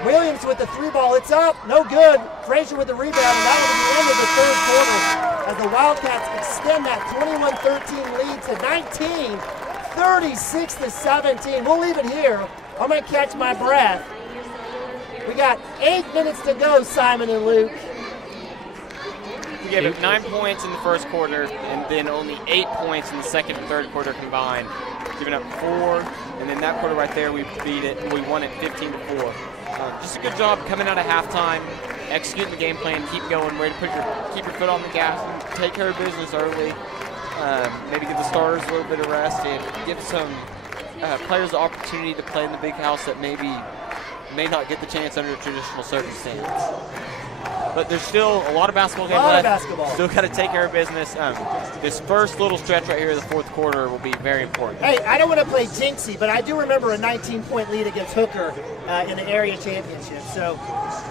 Williams with the 3 ball, it's up, no good. Frazier with the rebound, and that will be the end of the third quarter as the Wildcats extend that 21-13 lead to 19, 36-17. We'll leave it here. I'm gonna catch my breath. We got 8 minutes to go, Simon and Luke. We gave up 9 points in the first quarter, and then only 8 points in the second and third quarter combined. Giving up 4, and then that quarter right there, we beat it. We won it 15-4. Just a good job coming out of halftime, executing the game plan, keep going, ready to keep your foot on the gas, and take care of business early. Maybe give the starters a little bit of rest, and give some players the opportunity to play in the big house that may not get the chance under traditional circumstances. But there's still a lot of basketball games left. Still got to take care of business. This first little stretch right here in the fourth quarter will be very important. Hey, I don't want to play jinxie, but I do remember a 19-point lead against Hooker in the area championship. So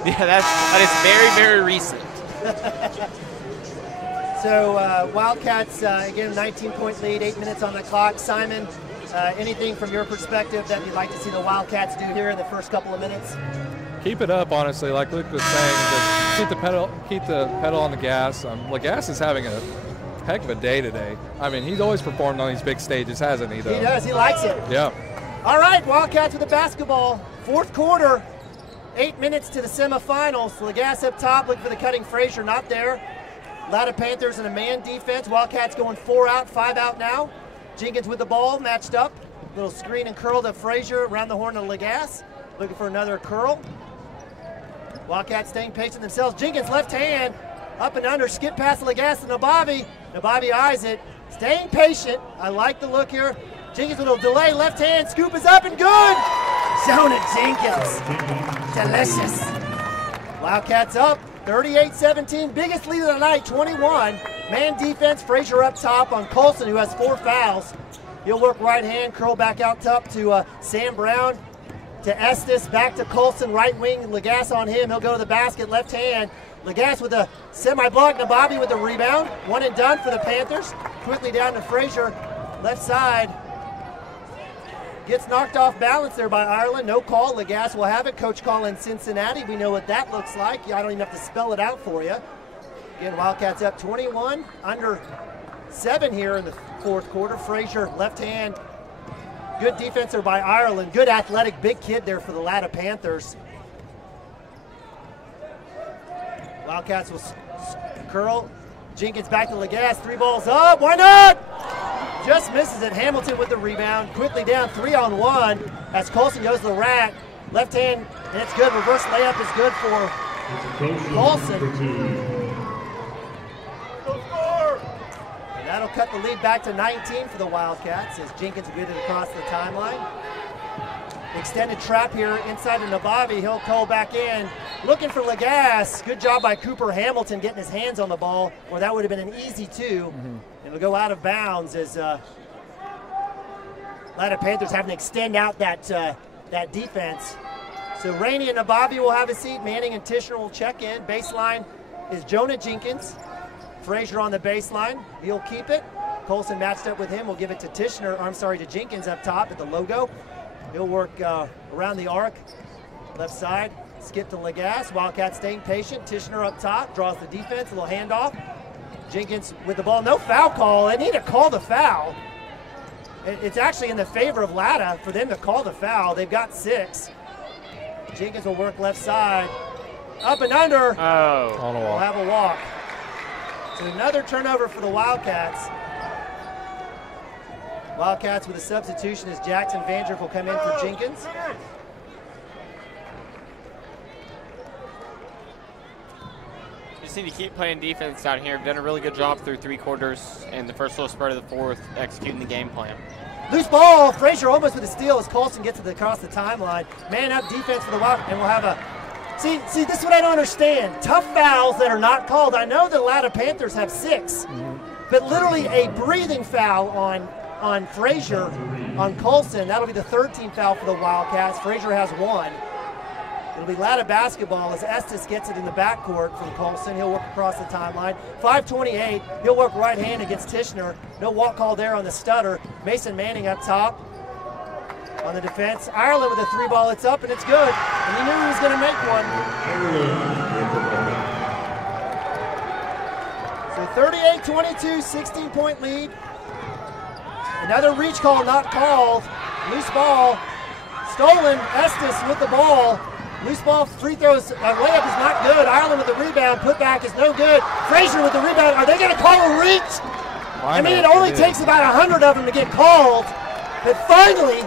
yeah, that is very, very recent. So Wildcats, again, 19-point lead, 8 minutes on the clock. Simon, anything from your perspective that you'd like to see the Wildcats do here in the first couple of minutes? Keep it up, honestly. Like Luke was saying, just keep the pedal on the gas. Legas is having a heck of a day today. I mean, he's always performed on these big stages, hasn't he? Though He does. He likes it. Yeah. All right, Wildcats with the basketball. Fourth quarter, 8 minutes to the semifinals. Legas up top, looking for the cutting Frazier, not there. Latta Panthers in a man defense. Wildcats going 4 out, 5 out now. Jenkins with the ball, matched up. Little screen and curl to Frazier, around the horn to Legas. Looking for another curl. Wildcats staying patient themselves. Jenkins left hand, up and under, skip past Legas to Nabavi. Nabavi eyes it, staying patient. I like the look here. Jenkins with a delay, left hand, scoop is up and good. Jonah Jenkins, delicious. Wildcats up, 38-17, biggest lead of the night, 21. Man defense, Frazier up top on Colson, who has 4 fouls. He'll work right hand, curl back out top to Sam Brown. To Estes, back to Colson, right wing, Legas on him. He'll go to the basket, left hand. Legas with a semi-block, Nabavi with the rebound. 1 and done for the Panthers. Quickly down to Frazier, left side. Gets knocked off balance there by Ireland. No call, Legas will have it. Coach call in Cincinnati. We know what that looks like. I don't even have to spell it out for you. Again, Wildcats up 21, under 7 here in the fourth quarter. Frazier, left hand. Good defense there by Ireland. Good athletic big kid there for the Latta Panthers. Wildcats will curl. Jenkins back to Legas. 3 balls up. Why not? Just misses it. Hamilton with the rebound. Quickly down 3-on-1 as Colson goes to the rack. Left hand, and it's good. Reverse layup is good for Colson. That'll cut the lead back to 19 for the Wildcats as Jenkins will get it across the timeline. Extended trap here inside of Nabavi. He'll call back in. Looking for Legas. Good job by Cooper Hamilton getting his hands on the ball, or that would have been an easy 2. It'll go out of bounds as Latta Panthers having to extend out that defense. So Rainey and Nabavi will have a seat. Manning and Tishner will check in. Baseline is Jonah Jenkins. Frazier on the baseline, he'll keep it. Colson matched up with him, we'll give it to to Jenkins up top at the logo. He'll work around the arc, left side, skip to Legas. Wildcats staying patient. Tishner up top, draws the defense, a little handoff. Jenkins with the ball, no foul call. They need to call the foul. It's actually in the favor of Latta for them to call the foul. They've got 6. Jenkins will work left side, up and under. Oh, on a walk. We'll have a walk. So another turnover for the Wildcats. Wildcats with a substitution as Jackson Vandrick will come in for Jenkins. Just need to keep playing defense out here. We've done a really good job through 3 quarters and the first little spurt of the fourth, executing the game plan. Loose ball. Frazier almost with a steal as Colson gets across the timeline. Man up defense for the Wildcats, and we'll have a. See, this is what I don't understand. Tough fouls that are not called. I know the Latta Panthers have 6, but literally a breathing foul on Frazier, on Colson. That'll be the 13th foul for the Wildcats. Frazier has 1. It'll be Latta basketball as Estes gets it in the backcourt from Colson. He'll work across the timeline. 5:28. He'll work right hand against Tishner. No walk call there on the stutter. Mason Manning up top on the defense. Ireland with a 3 ball. It's up and it's good. And he knew he was going to make one. So 38-22, 16-point lead. Another reach call not called. Loose ball. Stolen. Estes with the ball. Loose ball, free throws, layup is not good. Ireland with the rebound, putback is no good. Frazier with the rebound. Are they going to call a reach? I mean, it only takes about 100 of them to get called. But finally,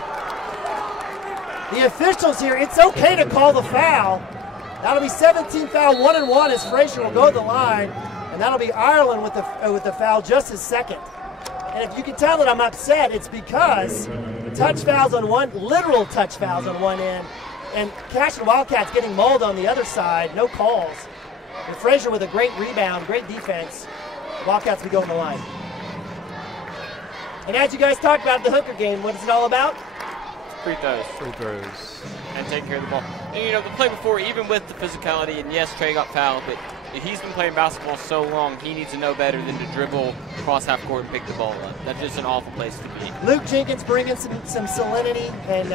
the officials here, it's okay to call the foul. That'll be 17th foul, 1-1 as Frazier will go to the line. And that'll be Ireland with the foul, just his second. And if you can tell that I'm upset, it's because touch fouls on one, literal touch fouls on one end. And Cashion Wildcats getting mauled on the other side, no calls. And Frazier with a great rebound, great defense. Wildcats will go on the line. And as you guys talked about the hooker game, what is it all about? Free throws. Free throws. And taking care of the ball. And you know, the play before, even with the physicality, and yes, Trey got fouled, but he's been playing basketball so long, he needs to know better than to dribble across half court and pick the ball up. That's just an awful place to be. Luke Jenkins bringing some salinity and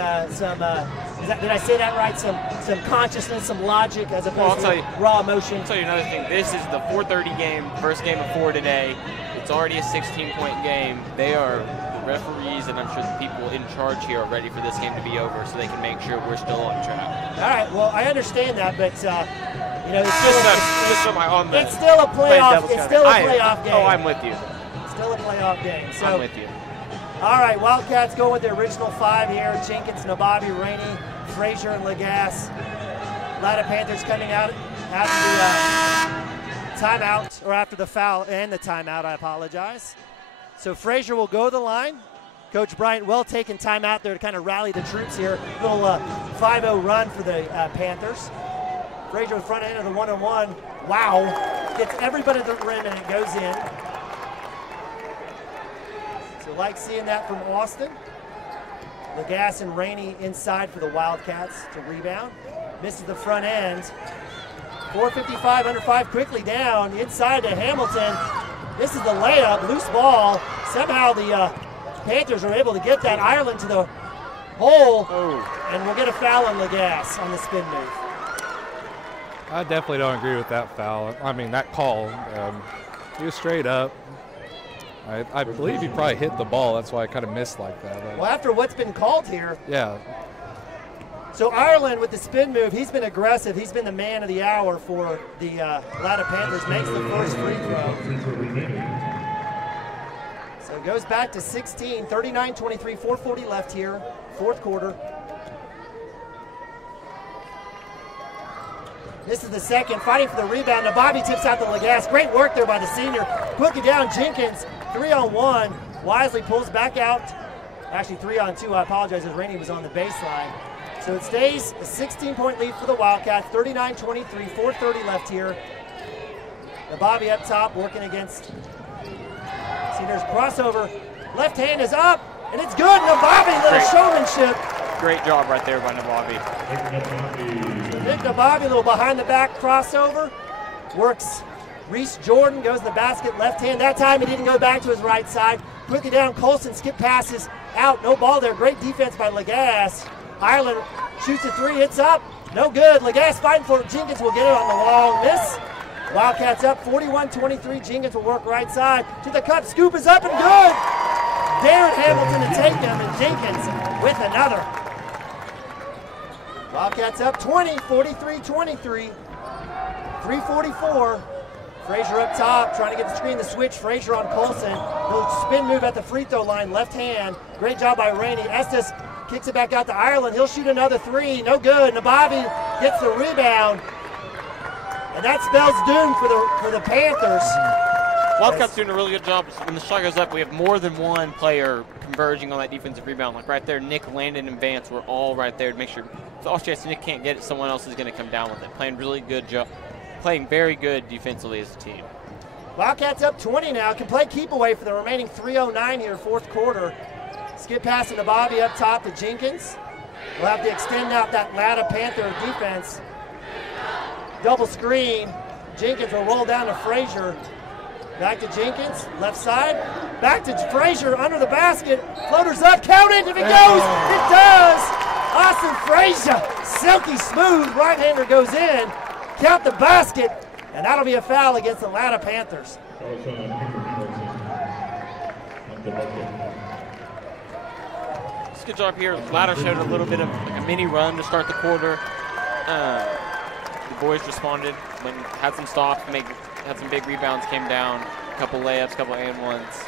did I say that right? Some consciousness, some logic as opposed to raw emotion. I'll tell you another thing. This is the 4:30 game, first game of 4 today. It's already a 16-point game. They are the referees, and I'm sure the people in charge here are ready for this game to be over so they can make sure we're still on track. All right, well, I understand that, but you know, it's still a playoff. It's still a playoff game. Oh, I'm with you. It's still a playoff game. So, I'm with you. All right, Wildcats go with the original 5 here. Jenkins, Nababi, Rainey, Frazier, and Lagasse. Latta Panthers coming out after the timeout, or after the foul and the timeout, I apologize. So Frazier will go to the line. Coach Bryant well taken timeout there to kind of rally the troops here. Little 5-0 run for the Panthers. Frazier in front end of the 1-on-1. Wow. Gets everybody to the rim and it goes in. So like seeing that from Austin. Lagasse and Rainey inside for the Wildcats to rebound. Misses the front end. 4:55 under 5 quickly down inside to Hamilton. This is the layup, loose ball. Somehow the Panthers are able to get that Ireland to the hole. And we'll get a foul on Lagasse on the spin move. I definitely don't agree with that foul. I mean, that call. He was straight up. I believe he probably hit the ball. That's why I kind of missed like that. Well, after what's been called here. Yeah. So Ireland with the spin move, he's been aggressive. He's been the man of the hour for the Latta Panthers. Makes the first free throw. So it goes back to 16, 39-23, 4:40 left here, fourth quarter. This is the second, fighting for the rebound. Now Bobby tips out to Lagasse. Great work there by the senior. Put it down, Jenkins, 3-on-1. Wisely pulls back out. Actually 3-on-2, I apologize, as Rainey was on the baseline. So it stays a 16-point lead for the Wildcats, 39-23, 4:30 left here. The Bobby up top working against, see there's crossover. Left hand is up, and it's good. Nababi, little showmanship. Great job right there by Nababi. Nick Nababi, little behind the back crossover. Works Reese Jordan, goes to the basket, left hand. That time he didn't go back to his right side. Quickly down, Colson, skip passes out, no ball there. Great defense by Lagasse. Ireland shoots a 3, hits up, no good. Lagasse fighting for it. Jenkins will get it on the long miss. Wildcats up 41-23. Jenkins will work right side to the cup. Scoop is up and good. Darren Hamilton to take him, and Jenkins with another. Wildcats up 20, 43-23. 3:44 Frazier up top, trying to get the screen, the switch. Frazier on Colson. He'll spin move at the free throw line, left hand. Great job by Rainey. Estes kicks it back out to Ireland. He'll shoot another three. No good. Nababi gets the rebound. And that spells doom for the Panthers. Wildcats doing a really good job. When the shot goes up, we have more than one player converging on that defensive rebound. Like right there, Nick, Landon, and Vance were all right there to make sure. If the off chance Nick can't get it, someone else is going to come down with it. Playing really good job. Playing very good defensively as a team. Wildcats up 20 now. Can play keep away for the remaining 3:09 here, fourth quarter. Skip pass to Nababi up top to Jenkins. We'll have to extend out that Latta Panther defense. Double screen. Jenkins will roll down to Frazier. Back to Jenkins, left side. Back to Frazier under the basket. Floaters up, count it if it goes. It does. Austin Frazier, silky smooth. Right-hander goes in. Count the basket, and that'll be a foul against the Latta Panthers. It's a good job here. Latta showed a little bit of like a mini run to start the quarter. The boys responded when had some stops, had some big rebounds, came down, a couple layups, couple and ones.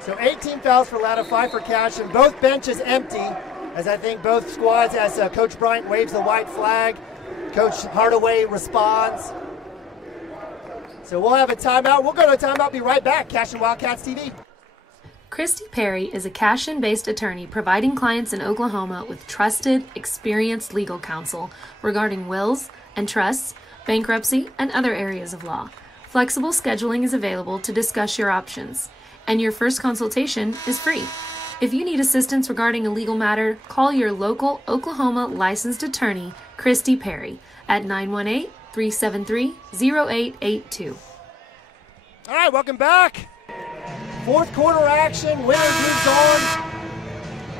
So 18 fouls for Latta, 5 for Cashion. Both benches empty, as I think both squads, as Coach Bryant waves the white flag, Coach Hardaway responds. So we'll have a timeout. We'll go to a timeout, be right back. Cashion Wildcats TV. Christy Perry is a Cashion-based attorney providing clients in Oklahoma with trusted, experienced legal counsel regarding wills and trusts, bankruptcy, and other areas of law. Flexible scheduling is available to discuss your options, and your first consultation is free. If you need assistance regarding a legal matter, call your local Oklahoma licensed attorney, Christy Perry, at 918-373-0882. All right, welcome back. Fourth quarter action. Winners moves on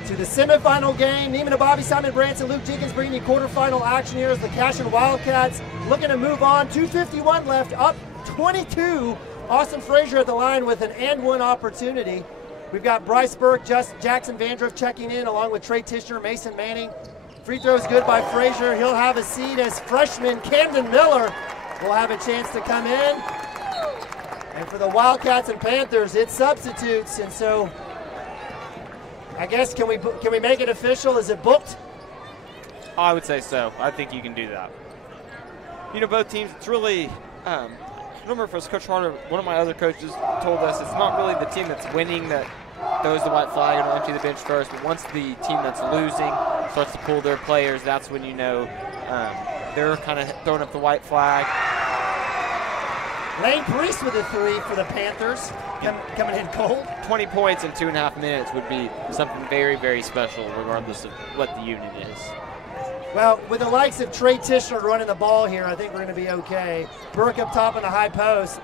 to the semifinal game. Neiman Nababi, Simon Branson, Luke Jenkins bringing you quarterfinal action here as the Cashion Wildcats looking to move on. 2:51 left, up 22. Austin Frazier at the line with an and one opportunity. We've got Bryce Burke, Jackson Vandruff checking in along with Trey Tishner, Mason Manning. Free throws good by Frazier. He'll have a seat as freshman Camden Miller will have a chance to come in. And for the Wildcats and Panthers, it's substitutes, and so I guess can we make it official? Is it booked? I would say so. I think you can do that. You know, both teams, it's really, I remember for Coach Harder, one of my other coaches told us it's not really the team that's winning that throws the white flag and empty the bench first, but once the team that's losing starts to pull their players, that's when you know they're kind of throwing up the white flag. Lane Priest with a three for the Panthers, coming in cold. 20 points in 2.5 minutes would be something very, very special, regardless of what the unit is. Well, with the likes of Trey Tishner running the ball here, I think we're going to be okay. Burke up top in the high post,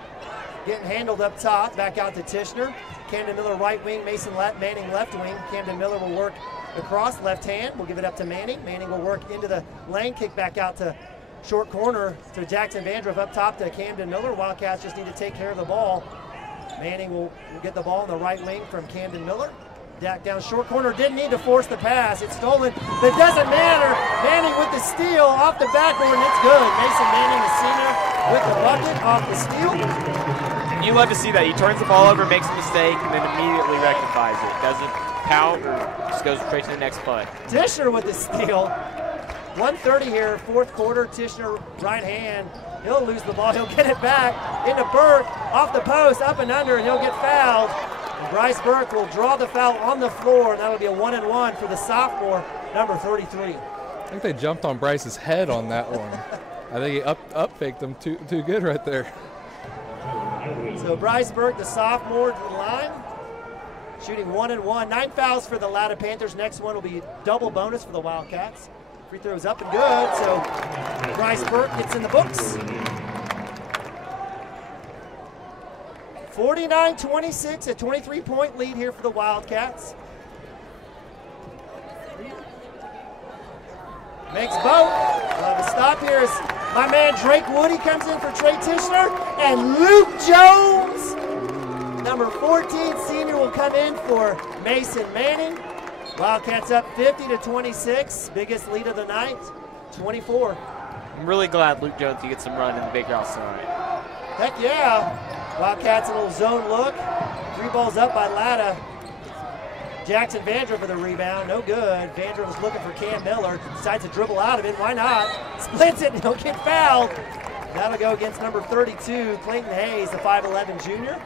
getting handled up top, back out to Tishner. Camden Miller right wing, Mason Manning left wing. Camden Miller will work across left hand. We'll give it up to Manning. Manning will work into the lane, kick back out to short corner to Jackson Vandruff up top to Camden Miller. Wildcats just need to take care of the ball. Manning will get the ball in the right wing from Camden Miller. Back down short corner, didn't need to force the pass. It's stolen, but it doesn't matter. Manning with the steal off the backboard, and it's good. Mason Manning, the senior, with the bucket off the steal. You love to see that. He turns the ball over, makes a mistake, and then immediately rectifies it. Doesn't pout or just goes straight to the next play. Tishner with the steal. 1:30 here, fourth quarter. Tishner, right hand. He'll lose the ball. He'll get it back into Burke, off the post, up and under, and he'll get fouled. And Bryce Burke will draw the foul on the floor, and that'll be a 1-and-1 for the sophomore, number 33. I think they jumped on Bryce's head on that one. I think he up faked him too good right there. So Bryce Burke, the sophomore, to the line, shooting 1-and-1. 9 fouls for the Latta Panthers. Next one will be double bonus for the Wildcats. Free throws up and good, so Bryce Burke gets in the books. 49-26, a 23-point lead here for the Wildcats. Makes both. We'll have a stop here as my man Drake Woody comes in for Trey Tishner, and Luke Jones, number 14 senior, will come in for Mason Manning. Wildcats up 50-26, biggest lead of the night, 24. I'm really glad Luke Jones gets some run in the big house tonight. Heck yeah. Wildcats a little zone look. 3 balls up by Latta. Jackson Vandra for the rebound. No good. Vandra was looking for Cam Miller. Decides to dribble out of it. Why not? Splits it and he'll get fouled. That'll go against number 32, Clayton Hayes, the 5'11 junior.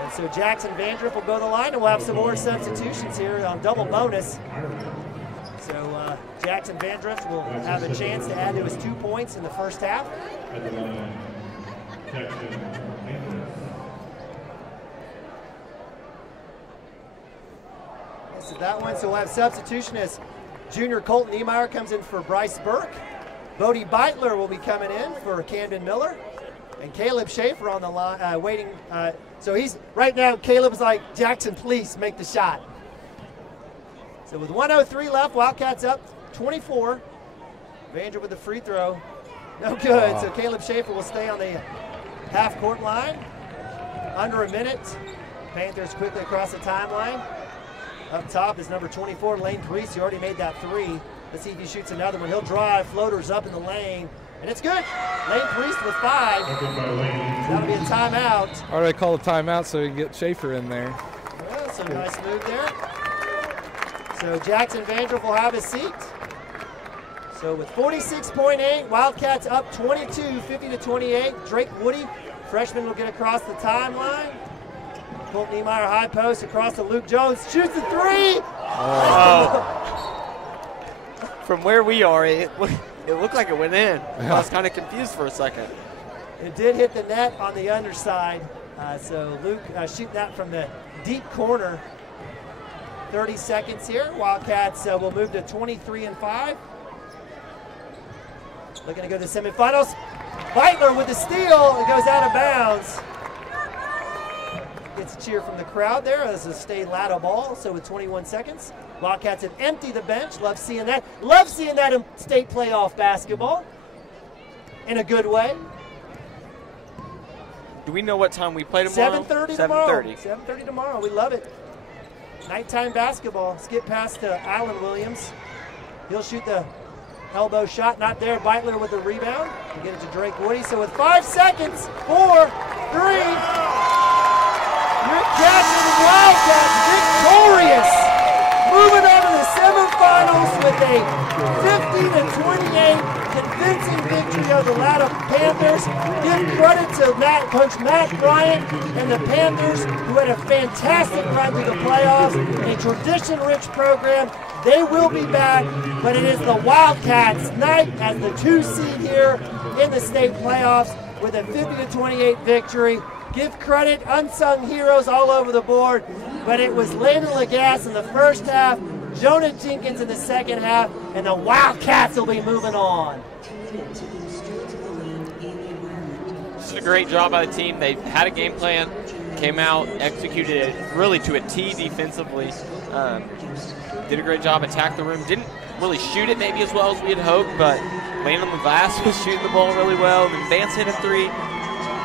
And so Jackson Vandriff will go to the line, and we'll have some more substitutions here on double bonus. So Jackson Vandriff will have a chance to add to his 2 points in the first half. This is that one, so we'll have substitution as junior Colton Niemeyer comes in for Bryce Burke. Bodie Beitler will be coming in for Camden Miller. And Caleb Schaefer on the line, waiting. So he's, right now, Caleb's like, Jackson, please make the shot. So with 1:03 left, Wildcats up 24. Vandra with the free throw. No good, so Caleb Schaefer will stay on the half-court line. Under a minute. Panthers quickly across the timeline. Up top is number 24, Lane Priest. He already made that 3. Let's see if he shoots another one. He'll drive, floaters up in the lane. And it's good. Lane Priest with 5. That'll be a timeout. All right, call a timeout so we can get Schaefer in there. Well, so nice move there. So Jackson Vandriff will have his seat. So with 46.8, Wildcats up 22, 50-28. Drake Woody, freshman, will get across the timeline. Colton Niemeyer high post across to Luke Jones. Shoots the 3. Oh. From where we are, it looked like it went in. I was kind of confused for a second. It did hit the net on the underside. So Luke shooting that from the deep corner. 30 seconds here. Wildcats will move to 23-5. Looking to go to the semifinals. Beitler with the steal. It goes out of bounds. Gets a cheer from the crowd there as a stay Latta ball. So with 21 seconds, Wildcats have emptied the bench. Love seeing that. Love seeing that in state playoff basketball. In a good way. Do we know what time we play tomorrow? 7:30 tomorrow. 7:30 tomorrow. We love it. Nighttime basketball. Skip past to Alan Williams. He'll shoot the elbow shot. Not there. Beitler with the rebound. We get it to Drake Woody. So with 5 seconds, 4, 3. Rick Cashion and Wildcats victorious. Moving on to the semifinals with a 50-28 convincing victory over the Latta Panthers. Give credit to Coach Matt Bryant and the Panthers, who had a fantastic run to the playoffs, a tradition-rich program. They will be back, but it is the Wildcats' night as the 2 seed here in the state playoffs with a 50-28 victory. Give credit, unsung heroes all over the board, but it was Landon Lagasse in the first half, Jonah Jenkins in the second half, and the Wildcats will be moving on. This is a great job by the team. They had a game plan, came out, executed it really to a T defensively. Did a great job, attacked the rim. Didn't really shoot it maybe as well as we had hoped, but Landon Lagasse was shooting the ball really well. And Vance hit a 3.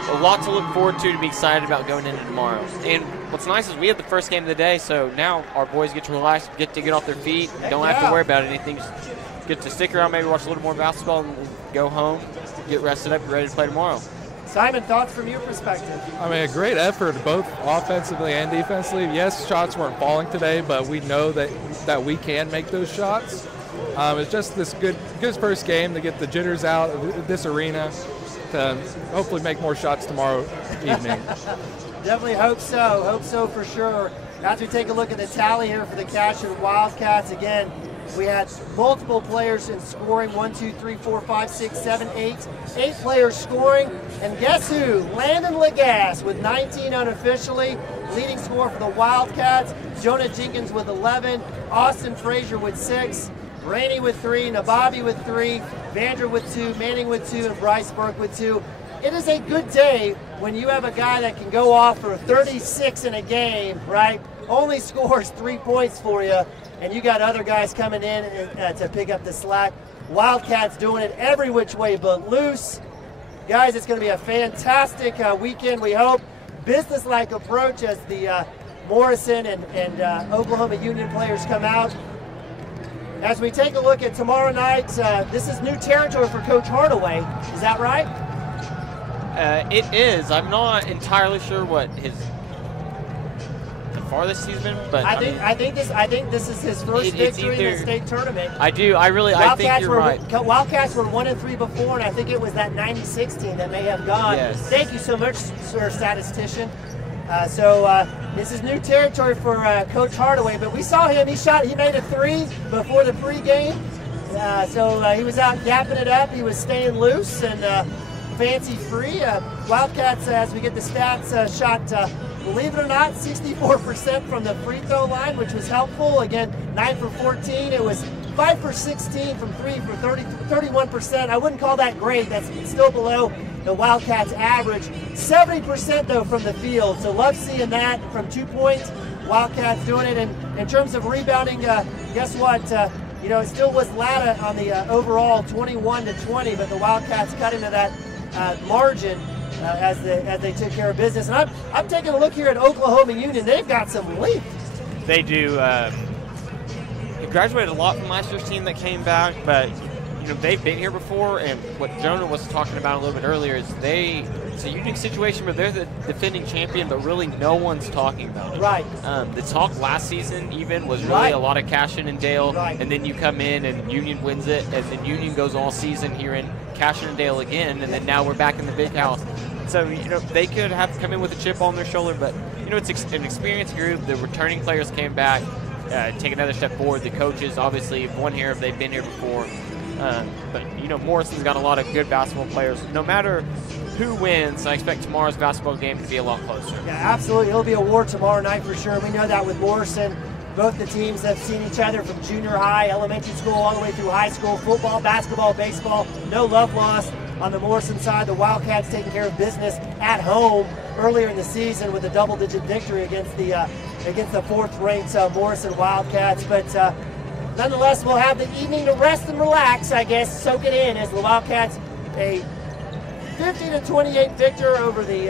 A lot to look forward to be excited about going into tomorrow. And what's nice is we had the first game of the day, so now our boys get to relax, get to get off their feet, don't have to worry about anything. Just get to stick around, maybe watch a little more basketball, and go home, get rested up, and ready to play tomorrow. Simon, thoughts from your perspective? I mean, a great effort, both offensively and defensively. Yes, shots weren't falling today, but we know that we can make those shots. It's just this good first game to get the jitters out of this arena, to hopefully make more shots tomorrow evening. Definitely hope so. Hope so for sure. As we take a look at the tally here for the Cashion Wildcats, again, we had multiple players in scoring. 1, 2, 3, 4, 5, 6, 7, 8. 8 players scoring. And guess who? Landon Lagasse with 19 unofficially. Leading scorer for the Wildcats. Jonah Jenkins with 11. Austin Frazier with 6. Rainey with 3, Nababi with 3, Vandra with 2, Manning with 2, and Bryce Burke with 2. It is a good day when you have a guy that can go off for 36 in a game, right? Only scores 3 points for you, and you got other guys coming in to pick up the slack. Wildcats doing it every which way but loose. Guys, it's going to be a fantastic weekend, we hope. Business-like approach as the Morrison and Oklahoma Union players come out. as we take a look at tomorrow night, this is new territory for Coach Hardaway. Is that right? It is. I'm not entirely sure what the farthest he's been, but I think this is his first victory in the state tournament. I think you're right. Wildcats were 1-3 before, and I think it was that 96 team that may have gone. Yes. Thank you so much, sir, statistician. This is new territory for Coach Hardaway, but we saw him. He made a 3 before the pregame, he was out gapping it up. He was staying loose and fancy free. Wildcats, as we get the stats, shot, believe it or not, 64% from the free throw line, which was helpful. Again, 9 for 14. It was 5 for 16 from 3 for 31%. I wouldn't call that great. That's still below the Wildcats average. 70% though from the field, so love seeing that from 2 points. Wildcats doing it. And in terms of rebounding, guess what? It still was Latta on the overall 21-20, but the Wildcats cut into that margin as they took care of business. And I'm taking a look here at Oklahoma Union. They've got some length. They do. They graduated a lot from last year's team that came back, but they've been here before. And what Jonah was talking about a little bit earlier is it's a unique situation where they're the defending champion, but really no one's talking about it. Right. The talk last season even was really a lot of Cashion and Dale, and then you come in and Union wins it, and then Union goes all season here in Cashion and Dale again, and then now we're back in the big house. So, they could have come in with a chip on their shoulder, but, it's an experienced group. The returning players came back, take another step forward. The coaches, obviously, have won here if they've been here before. But Morrison's got a lot of good basketball players. No matter who wins, I expect tomorrow's basketball game to be a lot closer. Yeah, absolutely. It'll be a war tomorrow night for sure. We know that with Morrison. Both the teams have seen each other from junior high, elementary school, all the way through high school, football, basketball, baseball. No love lost on the Morrison side. The Wildcats taking care of business at home earlier in the season with a double-digit victory against the fourth-ranked Morrison Wildcats. But nonetheless, we'll have the evening to rest and relax, I guess, soak it in as the Wildcats a 50-28 victor over the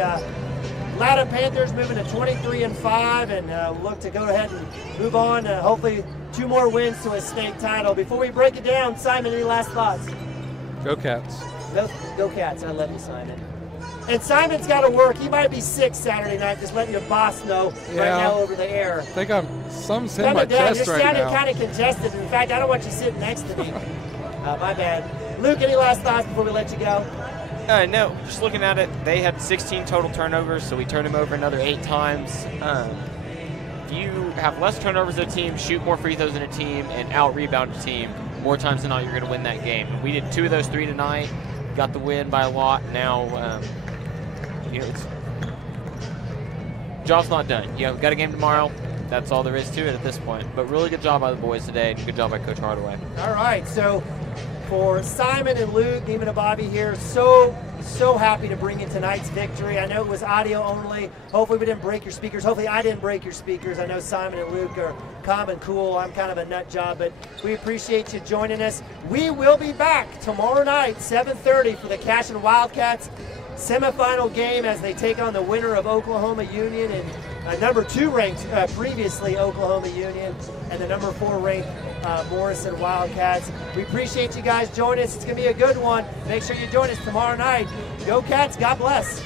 Latta Panthers, moving to 23-5, and look to go ahead and move on. Hopefully, 2 more wins to a state title. Before we break it down, Simon, any last thoughts? Go Cats. Go Cats. I love you, Simon. And Simon's got to work. He might be sick Saturday night. Just letting your boss know right now over the air. I think something's hitting my chest right now. You're sounding kind of congested. In fact, I don't want you sitting next to me. My bad. Luke, any last thoughts before we let you go? No, just looking at it, they had 16 total turnovers, so we turned them over another 8 times. If you have less turnovers than a team, shoot more free throws than a team, and out-rebound a team, more times than not, you're going to win that game. We did 2 of those 3 tonight, got the win by a lot. Now, job's not done. We've got a game tomorrow. That's all there is to it at this point. But really good job by the boys today, and good job by Coach Hardaway. All right, so for Simon and Luke, Neiman and Bobby here, so happy to bring in tonight's victory. I know it was audio only. Hopefully we didn't break your speakers. Hopefully I didn't break your speakers. I know Simon and Luke are calm and cool. I'm kind of a nut job, but we appreciate you joining us. We will be back tomorrow night, 7:30, for the Cashion Wildcats semifinal game as they take on the winner of Oklahoma Union and number 2 ranked previously Oklahoma Union and the number 4 ranked Morrison Wildcats. We appreciate you guys joining us. It's going to be a good one. Make sure you join us tomorrow night. Go Cats. God bless.